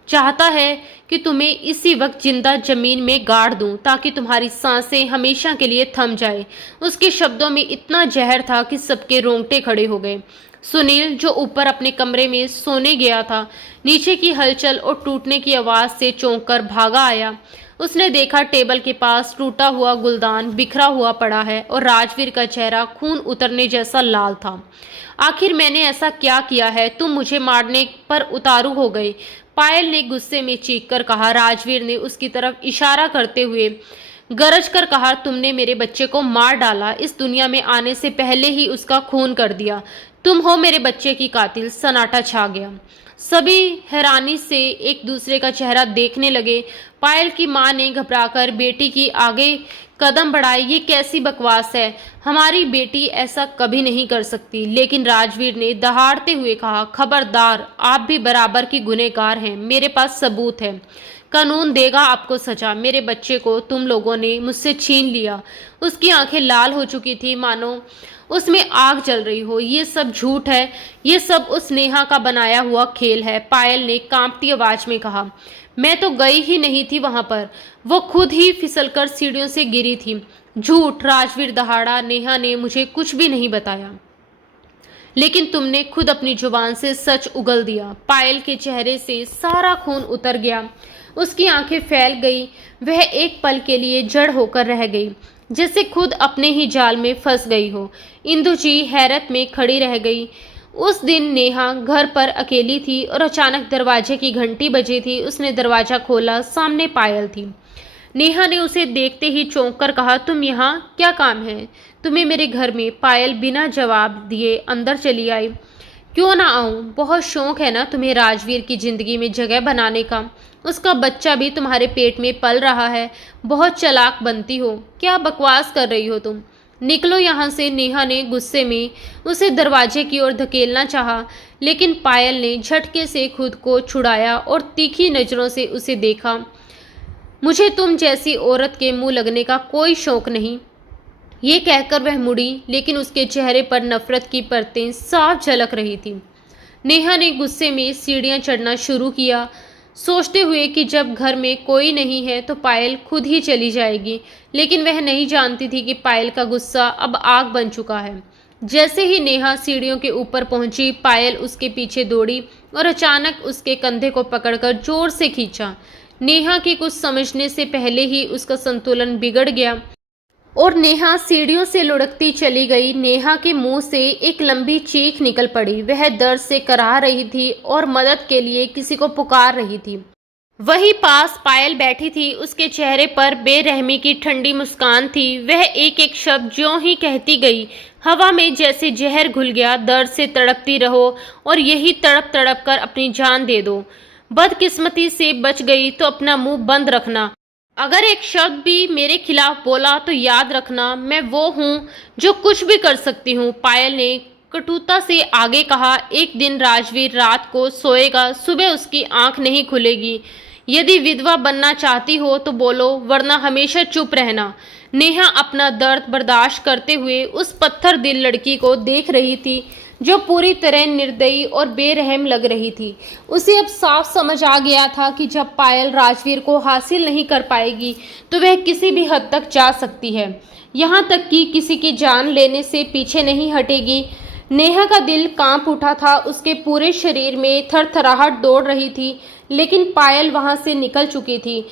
चाहता है कि तुम्हें इसी वक्त जिंदा जमीन में गाड़ दूं ताकि तुम्हारी सांसें हमेशा के लिए थम जाए। उसके शब्दों में इतना जहर था कि सबके रोंगटे खड़े हो गए। सुनील, जो ऊपर अपने कमरे में सोने गया था, नीचे की हलचल और टूटने की आवाज से चौंक कर भागा आया। उसने देखा टेबल के पास टूटा हुआ गुलदान बिखरा हुआ पड़ा है और राजवीर का चेहरा खून उतरने जैसा लाल था। आखिर मैंने ऐसा क्या किया है? तुम मुझे मारने पर उतारू हो गए, पायल ने गुस्से में चीखकर कहा। राजवीर ने उसकी तरफ इशारा करते हुए गरज कर कहा, तुमने मेरे बच्चे को मार डाला, इस दुनिया में आने से पहले ही उसका खून कर दिया। तुम हो मेरे बच्चे की कातिल। सन्नाटा छा गया। सभी हैरानी से एक दूसरे का चेहरा देखने लगे। पायल की मां ने घबराकर बेटी की आगे कदम बढ़ाए। ये कैसी बकवास है? हमारी बेटी ऐसा कभी नहीं कर सकती। लेकिन राजवीर ने दहाड़ते हुए कहा, खबरदार, आप भी बराबर की गुनहगार हैं। मेरे पास सबूत है, कानून देगा आपको सजा। मेरे बच्चे को तुम लोगों ने मुझसे छीन लिया। उसकी आंखें लाल हो चुकी थी, मानो उसमें आग जल रही हो। ये सब झूठ है, ये सब उस नेहा का बनाया हुआ खेल है, पायल ने कांपती आवाज में कहा। मैं तो गई ही नहीं थी वहां पर, वो खुद ही फिसलकर सीढ़ियों से गिरी थी। झूठ, राजवीर दहाड़ा। नेहा ने मुझे कुछ भी नहीं बताया, लेकिन तुमने खुद अपनी जुबान से सच उगल दिया। पायल के चेहरे से सारा खून उतर गया, उसकी आंखें फैल गई। वह एक पल के लिए जड़ होकर रह गई, जैसे खुद अपने ही जाल में फंस गई हो। इंदु जी हैरत में खड़ी रह गई। उस दिन नेहा घर पर अकेली थी और अचानक दरवाजे की घंटी बजी थी। उसने दरवाजा खोला, सामने पायल थी। नेहा ने उसे देखते ही चौंक कर कहा, तुम यहाँ क्या काम है तुम्हें मेरे घर में? पायल बिना जवाब दिए अंदर चली आई। क्यों ना आऊं? बहुत शौक है ना तुम्हें राजवीर की जिंदगी में जगह बनाने का। उसका बच्चा भी तुम्हारे पेट में पल रहा है। बहुत चालाक बनती हो। क्या बकवास कर रही हो तुम? निकलो यहाँ से। नेहा ने गुस्से में उसे दरवाजे की ओर धकेलना चाहा, लेकिन पायल ने झटके से खुद को छुड़ाया और तीखी नजरों से उसे देखा। मुझे तुम जैसी औरत के मुंह लगने का कोई शौक नहीं। ये कहकर वह मुड़ी, लेकिन उसके चेहरे पर नफरत की परतें साफ झलक रही थी। नेहा ने गुस्से में सीढ़ियां चढ़ना शुरू किया, सोचते हुए कि जब घर में कोई नहीं है तो पायल खुद ही चली जाएगी। लेकिन वह नहीं जानती थी कि पायल का गुस्सा अब आग बन चुका है। जैसे ही नेहा सीढ़ियों के ऊपर पहुंची, पायल उसके पीछे दौड़ी और अचानक उसके कंधे को पकड़कर जोर से खींचा। नेहा के कुछ समझने से पहले ही उसका संतुलन बिगड़ गया और नेहा सीढ़ियों से लुढ़कती चली गई। नेहा के मुंह से एक लंबी चीख निकल पड़ी। वह दर्द से कराह रही थी और मदद के लिए किसी को पुकार रही थी। वहीं पास पायल बैठी थी, उसके चेहरे पर बेरहमी की ठंडी मुस्कान थी। वह एक एक शब्द ज्यों ही कहती गई, हवा में जैसे जहर घुल गया। दर्द से तड़पती रहो और यही तड़प तड़प कर अपनी जान दे दो। बदकिस्मती से बच गई तो अपना मुंह बंद रखना। अगर एक शब्द भी मेरे खिलाफ बोला तो याद रखना, मैं वो हूँ जो कुछ भी कर सकती हूँ। पायल ने कटुता से आगे कहा, एक दिन राजवीर रात को सोएगा, सुबह उसकी आंख नहीं खुलेगी। यदि विधवा बनना चाहती हो तो बोलो, वरना हमेशा चुप रहना। नेहा अपना दर्द बर्दाश्त करते हुए उस पत्थर दिल लड़की को देख रही थी जो पूरी तरह निर्दयी और बेरहम लग रही थी। उसे अब साफ समझ आ गया था कि जब पायल राजवीर को हासिल नहीं कर पाएगी तो वह किसी भी हद तक जा सकती है, यहाँ तक कि किसी की जान लेने से पीछे नहीं हटेगी। नेहा का दिल कांप उठा था, उसके पूरे शरीर में थरथराहट दौड़ रही थी, लेकिन पायल वहां से निकल चुकी थी।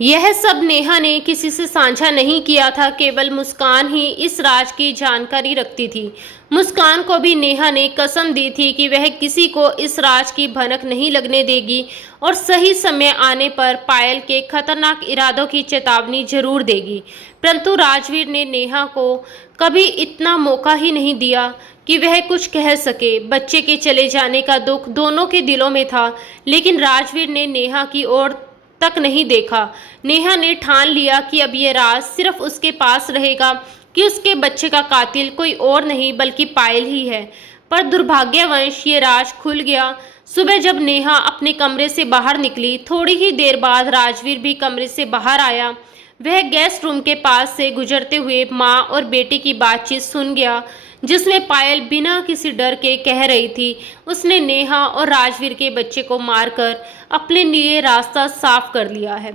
यह सब नेहा ने किसी से साझा नहीं किया था, केवल मुस्कान ही इस राज की जानकारी रखती थी। मुस्कान को भी नेहा ने कसम दी थी कि वह किसी को इस राज की भनक नहीं लगने देगी और सही समय आने पर पायल के खतरनाक इरादों की चेतावनी जरूर देगी। परंतु राजवीर ने नेहा को कभी इतना मौका ही नहीं दिया कि वह कुछ कह सके। बच्चे के चले जाने का दुख दोनों के दिलों में था, लेकिन राजवीर ने नेहा की ओर तक नहीं देखा। नेहा ने ठान लिया कि अब ये राज सिर्फ उसके पास रहेगा कि उसके बच्चे का कातिल कोई और नहीं बल्कि पायल ही है। पर दुर्भाग्यवश ये राज खुल गया। सुबह जब नेहा अपने कमरे से बाहर निकली, थोड़ी ही देर बाद राजवीर भी कमरे से बाहर आया। वह गेस्ट रूम के पास से गुजरते हुए माँ और बेटी की बातचीत सुन गया, जिसमें पायल बिना किसी डर के कह रही थी उसने नेहा और राजवीर के बच्चे को मारकर अपने लिए रास्ता साफ कर लिया है।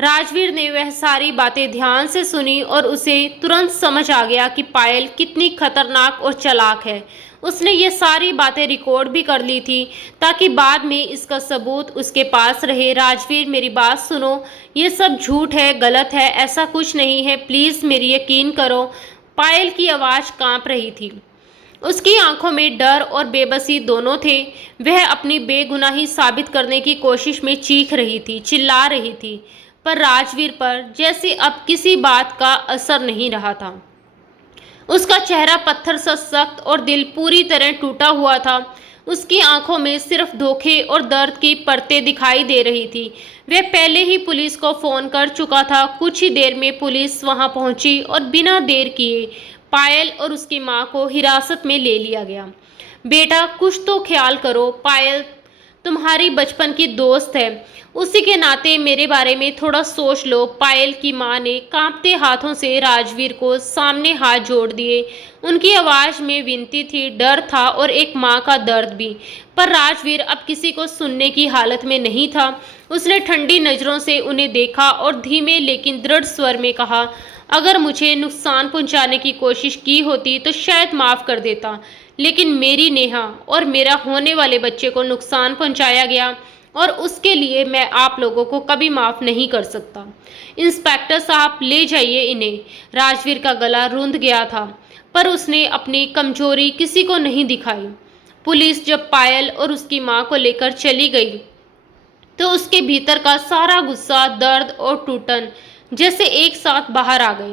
राजवीर ने वह सारी बातें ध्यान से सुनी और उसे तुरंत समझ आ गया कि पायल कितनी खतरनाक और चालाक है। उसने ये सारी बातें रिकॉर्ड भी कर ली थी ताकि बाद में इसका सबूत उसके पास रहे। राजवीर, मेरी बात सुनो, ये सब झूठ है, गलत है, ऐसा कुछ नहीं है, प्लीज़ मेरी यकीन करो। पायल की आवाज़ कांप रही थी। उसकी आंखों में डर और बेबसी दोनों थे। वह अपनी बेगुनाही साबित करने की कोशिश में चीख रही थी, चिल्ला रही थी, पर राजवीर पर जैसे अब किसी बात का असर नहीं रहा था। उसका चेहरा पत्थर सा सख्त और दिल पूरी तरह टूटा हुआ था। उसकी आंखों में सिर्फ धोखे और दर्द की परतें दिखाई दे रही थी। वह पहले ही पुलिस को फ़ोन कर चुका था। कुछ ही देर में पुलिस वहां पहुंची और बिना देर किए पायल और उसकी मां को हिरासत में ले लिया गया। बेटा, कुछ तो ख्याल करो। पायल तुम्हारी बचपन की दोस्त है, उसी के नाते मेरे बारे में थोड़ा सोच लो। पायल की मां ने कांपते हाथों से राजवीर को सामने हाथ जोड़ दिए। उनकी आवाज़ में विनती थी, डर था और एक मां का दर्द भी। पर राजवीर अब किसी को सुनने की हालत में नहीं था। उसने ठंडी नज़रों से उन्हें देखा और धीमे लेकिन दृढ़ स्वर में कहा, अगर मुझे नुकसान पहुंचाने की कोशिश की होती तो शायद माफ़ कर देता, लेकिन मेरी नेहा और मेरा होने वाले बच्चे को नुकसान पहुंचाया गया और उसके लिए मैं आप लोगों को कभी माफ़ नहीं कर सकता। इंस्पेक्टर साहब, ले जाइए इन्हें। राजवीर का गला रुंध गया था, पर उसने अपनी कमजोरी किसी को नहीं दिखाई। पुलिस जब पायल और उसकी मां को लेकर चली गई तो उसके भीतर का सारा गुस्सा, दर्द और टूटन जैसे एक साथ बाहर आ गए।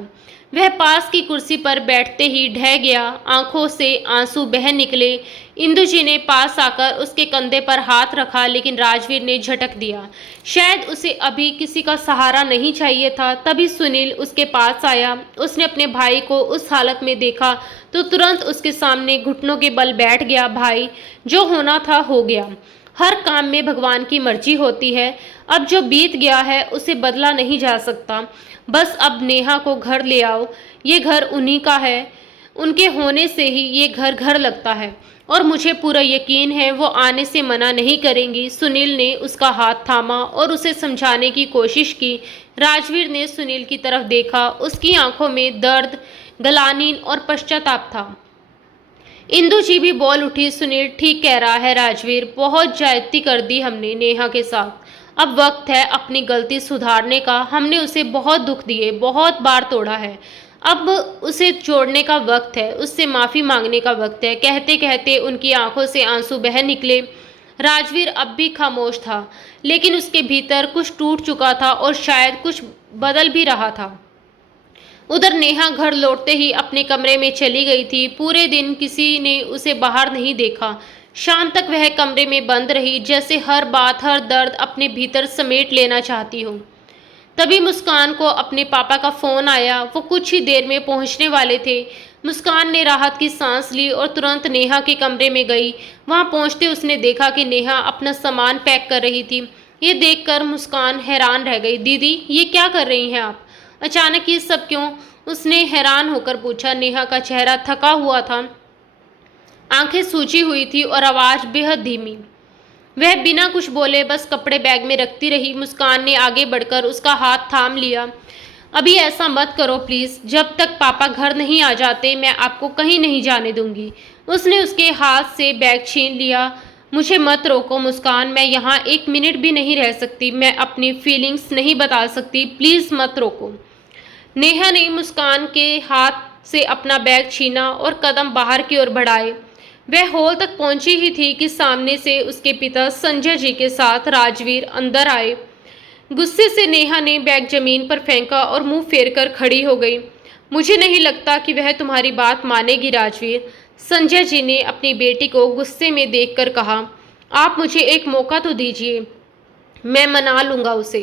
वह पास की कुर्सी पर बैठते ही ढह गया। आंखों से आंसू बह निकले। इंदु जी ने पास आकर उसके कंधे पर हाथ रखा, लेकिन राजवीर ने झटक दिया। शायद उसे अभी किसी का सहारा नहीं चाहिए था। तभी सुनील उसके पास आया। उसने अपने भाई को उस हालत में देखा तो तुरंत उसके सामने घुटनों के बल बैठ गया। भाई, जो होना था हो गया। हर काम में भगवान की मर्जी होती है। अब जो बीत गया है उसे बदला नहीं जा सकता। बस अब नेहा को घर ले आओ। ये घर उन्हीं का है। उनके होने से ही ये घर घर लगता है और मुझे पूरा यकीन है वो आने से मना नहीं करेंगी। सुनील ने उसका हाथ थामा और उसे समझाने की कोशिश की। राजवीर ने सुनील की तरफ देखा। उसकी आंखों में दर्द, गलानी और पश्चाताप था। इंदु जी भी बोल उठी, सुनील ठीक कह रहा है राजवीर, बहुत ज्यादती कर दी हमने नेहा के साथ। अब वक्त है अपनी गलती सुधारने का। हमने उसे बहुत दुख दिए, बहुत बार तोड़ा है। अब उसे छोड़ने का वक्त है, उससे माफ़ी मांगने का वक्त है। कहते कहते उनकी आंखों से आंसू बह निकले। राजवीर अब भी खामोश था, लेकिन उसके भीतर कुछ टूट चुका था और शायद कुछ बदल भी रहा था। उधर नेहा घर लौटते ही अपने कमरे में चली गई थी। पूरे दिन किसी ने उसे बाहर नहीं देखा। शाम तक वह कमरे में बंद रही, जैसे हर बात, हर दर्द अपने भीतर समेट लेना चाहती हो। तभी मुस्कान को अपने पापा का फ़ोन आया। वो कुछ ही देर में पहुंचने वाले थे। मुस्कान ने राहत की सांस ली और तुरंत नेहा के कमरे में गई। वहां पहुंचते उसने देखा कि नेहा अपना सामान पैक कर रही थी। ये देखकर मुस्कान हैरान रह गई। दीदी, ये क्या कर रही हैं आप? अचानक ये सब क्यों? उसने हैरान होकर पूछा। नेहा का चेहरा थका हुआ था, आंखें सूजी हुई थी और आवाज़ बेहद धीमी। वह बिना कुछ बोले बस कपड़े बैग में रखती रही। मुस्कान ने आगे बढ़कर उसका हाथ थाम लिया। अभी ऐसा मत करो प्लीज़। जब तक पापा घर नहीं आ जाते मैं आपको कहीं नहीं जाने दूंगी। उसने उसके हाथ से बैग छीन लिया। मुझे मत रोको मुस्कान, मैं यहाँ एक मिनट भी नहीं रह सकती, मैं अपनी फीलिंग्स नहीं बता सकती, प्लीज़ मत रोको। नेहा ने मुस्कान के हाथ से अपना बैग छीना और कदम बाहर की ओर बढ़ाए। वह हॉल तक पहुंची ही थी कि सामने से उसके पिता संजय जी के साथ राजवीर अंदर आए। गुस्से से नेहा ने बैग जमीन पर फेंका और मुंह फेरकर खड़ी हो गई। मुझे नहीं लगता कि वह तुम्हारी बात मानेगी राजवीर, संजय जी ने अपनी बेटी को गुस्से में देखकर कहा। आप मुझे एक मौका तो दीजिए, मैं मना लूंगा उसे।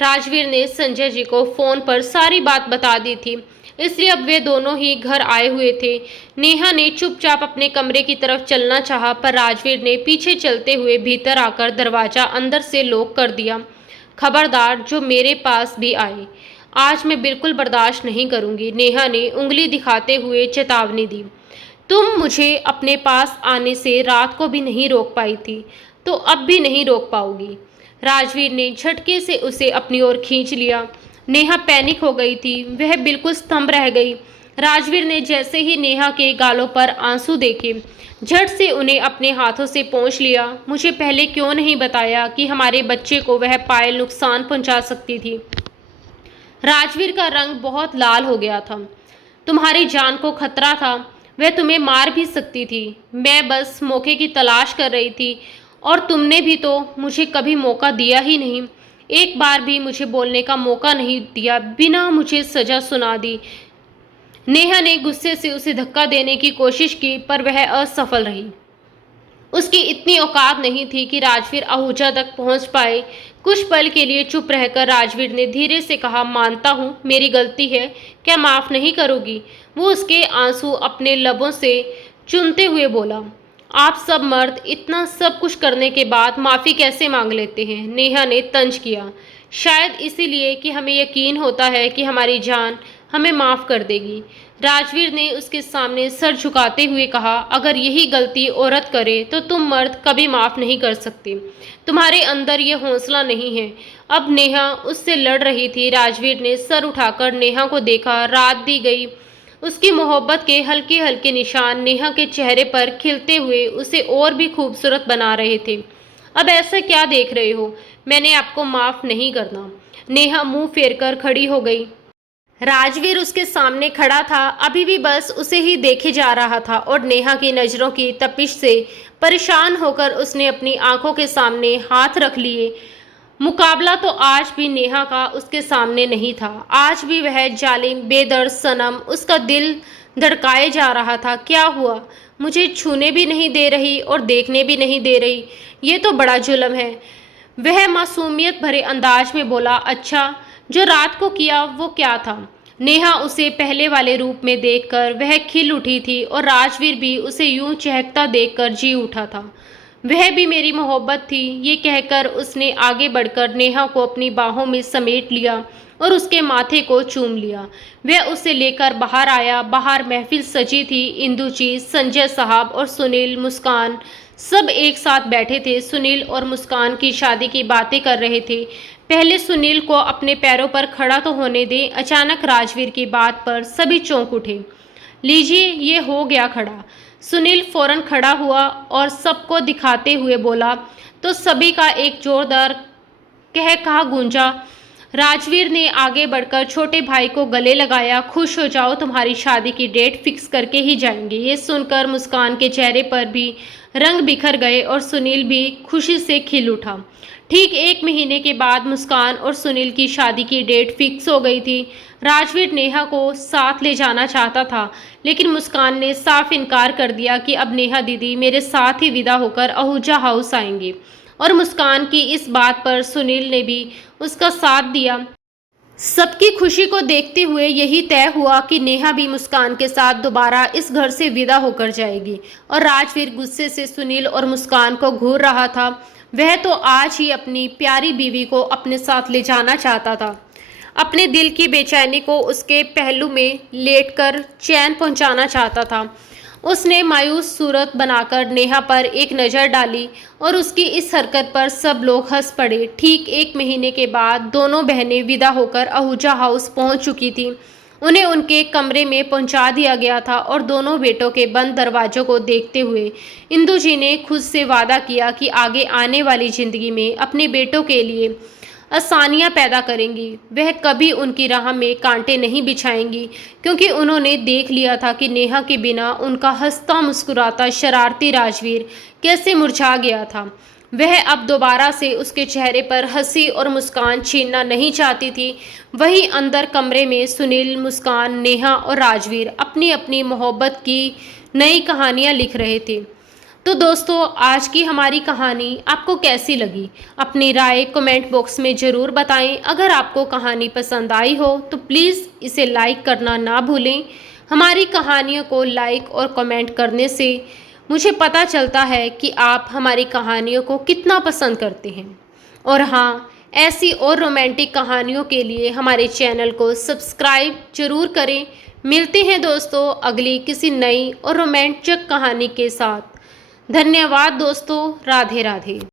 राजवीर ने संजय जी को फोन पर सारी बात बता दी थी, इसलिए अब वे दोनों ही घर आए हुए थे। नेहा ने चुपचाप अपने कमरे की तरफ चलना चाहा, पर राजवीर ने पीछे चलते हुए भीतर आकर दरवाजा अंदर से लॉक कर दिया। खबरदार जो मेरे पास भी आए, आज मैं बिल्कुल बर्दाश्त नहीं करूंगी, नेहा ने उंगली दिखाते हुए चेतावनी दी। तुम मुझे अपने पास आने से रात को भी नहीं रोक पाई थी, तो अब भी नहीं रोक पाओगी। राजवीर ने झटके से उसे अपनी ओर खींच लिया। नेहा पैनिक हो गई थी, वह बिल्कुल स्तंभ रह गई। राजवीर ने जैसे ही नेहा के गालों पर आंसू देखे, झट से उन्हें अपने हाथों से पोंछ लिया। मुझे पहले क्यों नहीं बताया कि हमारे बच्चे को वह पायल नुकसान पहुंचा सकती थी। राजवीर का रंग बहुत लाल हो गया था। तुम्हारी जान को खतरा था, वह तुम्हें मार भी सकती थी। मैं बस मौके की तलाश कर रही थी, और तुमने भी तो मुझे कभी मौका दिया ही नहीं। एक बार भी मुझे बोलने का मौका नहीं दिया, बिना मुझे सजा सुना दी। नेहा ने गुस्से से उसे धक्का देने की कोशिश की, पर वह असफल रही। उसकी इतनी औकात नहीं थी कि राजवीर आहूजा तक पहुंच पाए। कुछ पल के लिए चुप रहकर राजवीर ने धीरे से कहा, मानता हूँ मेरी गलती है, क्या माफ़ नहीं करोगी? वो उसके आंसू अपने लबों से चूमते हुए बोला। आप सब मर्द इतना सब कुछ करने के बाद माफ़ी कैसे मांग लेते हैं? नेहा ने तंज किया। शायद इसीलिए कि हमें यकीन होता है कि हमारी जान हमें माफ़ कर देगी। राजवीर ने उसके सामने सर झुकाते हुए कहा, अगर यही गलती औरत करे तो तुम मर्द कभी माफ़ नहीं कर सकते। तुम्हारे अंदर ये हौसला नहीं है। अब नेहा उससे लड़ रही थी। राजवीर ने सर उठाकर नेहा को देखा। रात दी गई। उसकी मोहब्बत के हल्के हल्के निशान नेहा के चेहरे पर खिलते हुए उसे और भी खूबसूरत बना रहे थे। अब ऐसा क्या देख रहे हो? मैंने आपको माफ़ नहीं करना। नेहा मुंह फेरकर खड़ी हो गई। राजवीर उसके सामने खड़ा था, अभी भी बस उसे ही देखे जा रहा था, और नेहा की नज़रों की तपिश से परेशान होकर उसने अपनी आंखों के सामने हाथ रख लिए। मुकाबला तो आज भी नेहा का उसके सामने नहीं था। आज भी वह जालिम बेदर्द सनम उसका दिल धड़काए जा रहा था। क्या हुआ? मुझे छूने भी नहीं दे रही और देखने भी नहीं दे रही, ये तो बड़ा जुल्म है। वह मासूमियत भरे अंदाज में बोला। अच्छा, जो रात को किया वो क्या था? नेहा उसे पहले वाले रूप में देखकर वह खिल उठी थी, और राजवीर भी उसे यूं चहकता देखकर जी उठा था। वह भी मेरी मोहब्बत थी, ये कहकर उसने आगे बढ़कर नेहा को अपनी बाहों में समेट लिया और उसके माथे को चूम लिया। वह उसे लेकर बाहर आया। बाहर महफिल सजी थी। इंदुजी, संजय साहब और सुनील, मुस्कान सब एक साथ बैठे थे। सुनील और मुस्कान की शादी की बातें कर रहे थे। पहले सुनील को अपने पैरों पर खड़ा तो होने दें। अचानक राजवीर की बात पर सभी चौंक उठे। लीजिए, ये हो गया खड़ा। सुनील फौरन खड़ा हुआ और सबको दिखाते हुए बोला, तो सभी का एक जोरदार कह कहा गूंजा। राजवीर ने आगे बढ़कर छोटे भाई को गले लगाया। खुश हो जाओ, तुम्हारी शादी की डेट फिक्स करके ही जाएंगे। ये सुनकर मुस्कान के चेहरे पर भी रंग बिखर गए और सुनील भी खुशी से खिल उठा। ठीक 1 महीने के बाद मुस्कान और सुनील की शादी की डेट फिक्स हो गई थी। राजवीर नेहा को साथ ले जाना चाहता था, लेकिन मुस्कान ने साफ इनकार कर दिया कि अब नेहा दीदी मेरे साथ ही विदा होकर आहूजा हाउस आएंगे, और मुस्कान की इस बात पर सुनील ने भी उसका साथ दिया। सबकी खुशी को देखते हुए यही तय हुआ कि नेहा भी मुस्कान के साथ दोबारा इस घर से विदा होकर जाएगी, और राजवीर गुस्से से सुनील और मुस्कान को घूर रहा था। वह तो आज ही अपनी प्यारी बीवी को अपने साथ ले जाना चाहता था। अपने दिल की बेचैनी को उसके पहलू में लेटकर चैन पहुंचाना चाहता था। उसने मायूस सूरत बनाकर नेहा पर एक नज़र डाली, और उसकी इस हरकत पर सब लोग हंस पड़े। ठीक 1 महीने के बाद दोनों बहनें विदा होकर आहूजा हाउस पहुंच चुकी थीं। उन्हें उनके कमरे में पहुंचा दिया गया था और दोनों बेटों के बंद दरवाजों को देखते हुए इंदु जी ने खुद से वादा किया कि आगे आने वाली जिंदगी में अपने बेटों के लिए आसानियां पैदा करेंगी। वह कभी उनकी राह में कांटे नहीं बिछाएंगी, क्योंकि उन्होंने देख लिया था कि नेहा के बिना उनका हंसता मुस्कुराता शरारती राजवीर कैसे मुरझा गया था। वह अब दोबारा से उसके चेहरे पर हंसी और मुस्कान छीनना नहीं चाहती थी। वहीं अंदर कमरे में सुनील, मुस्कान, नेहा और राजवीर अपनी अपनी मोहब्बत की नई कहानियां लिख रहे थे। तो दोस्तों, आज की हमारी कहानी आपको कैसी लगी? अपनी राय कमेंट बॉक्स में ज़रूर बताएं। अगर आपको कहानी पसंद आई हो तो प्लीज़ इसे लाइक करना ना भूलें। हमारी कहानियों को लाइक और कमेंट करने से मुझे पता चलता है कि आप हमारी कहानियों को कितना पसंद करते हैं। और हाँ, ऐसी और रोमांटिक कहानियों के लिए हमारे चैनल को सब्सक्राइब जरूर करें। मिलते हैं दोस्तों अगली किसी नई और रोमांचक कहानी के साथ। धन्यवाद दोस्तों। राधे राधे।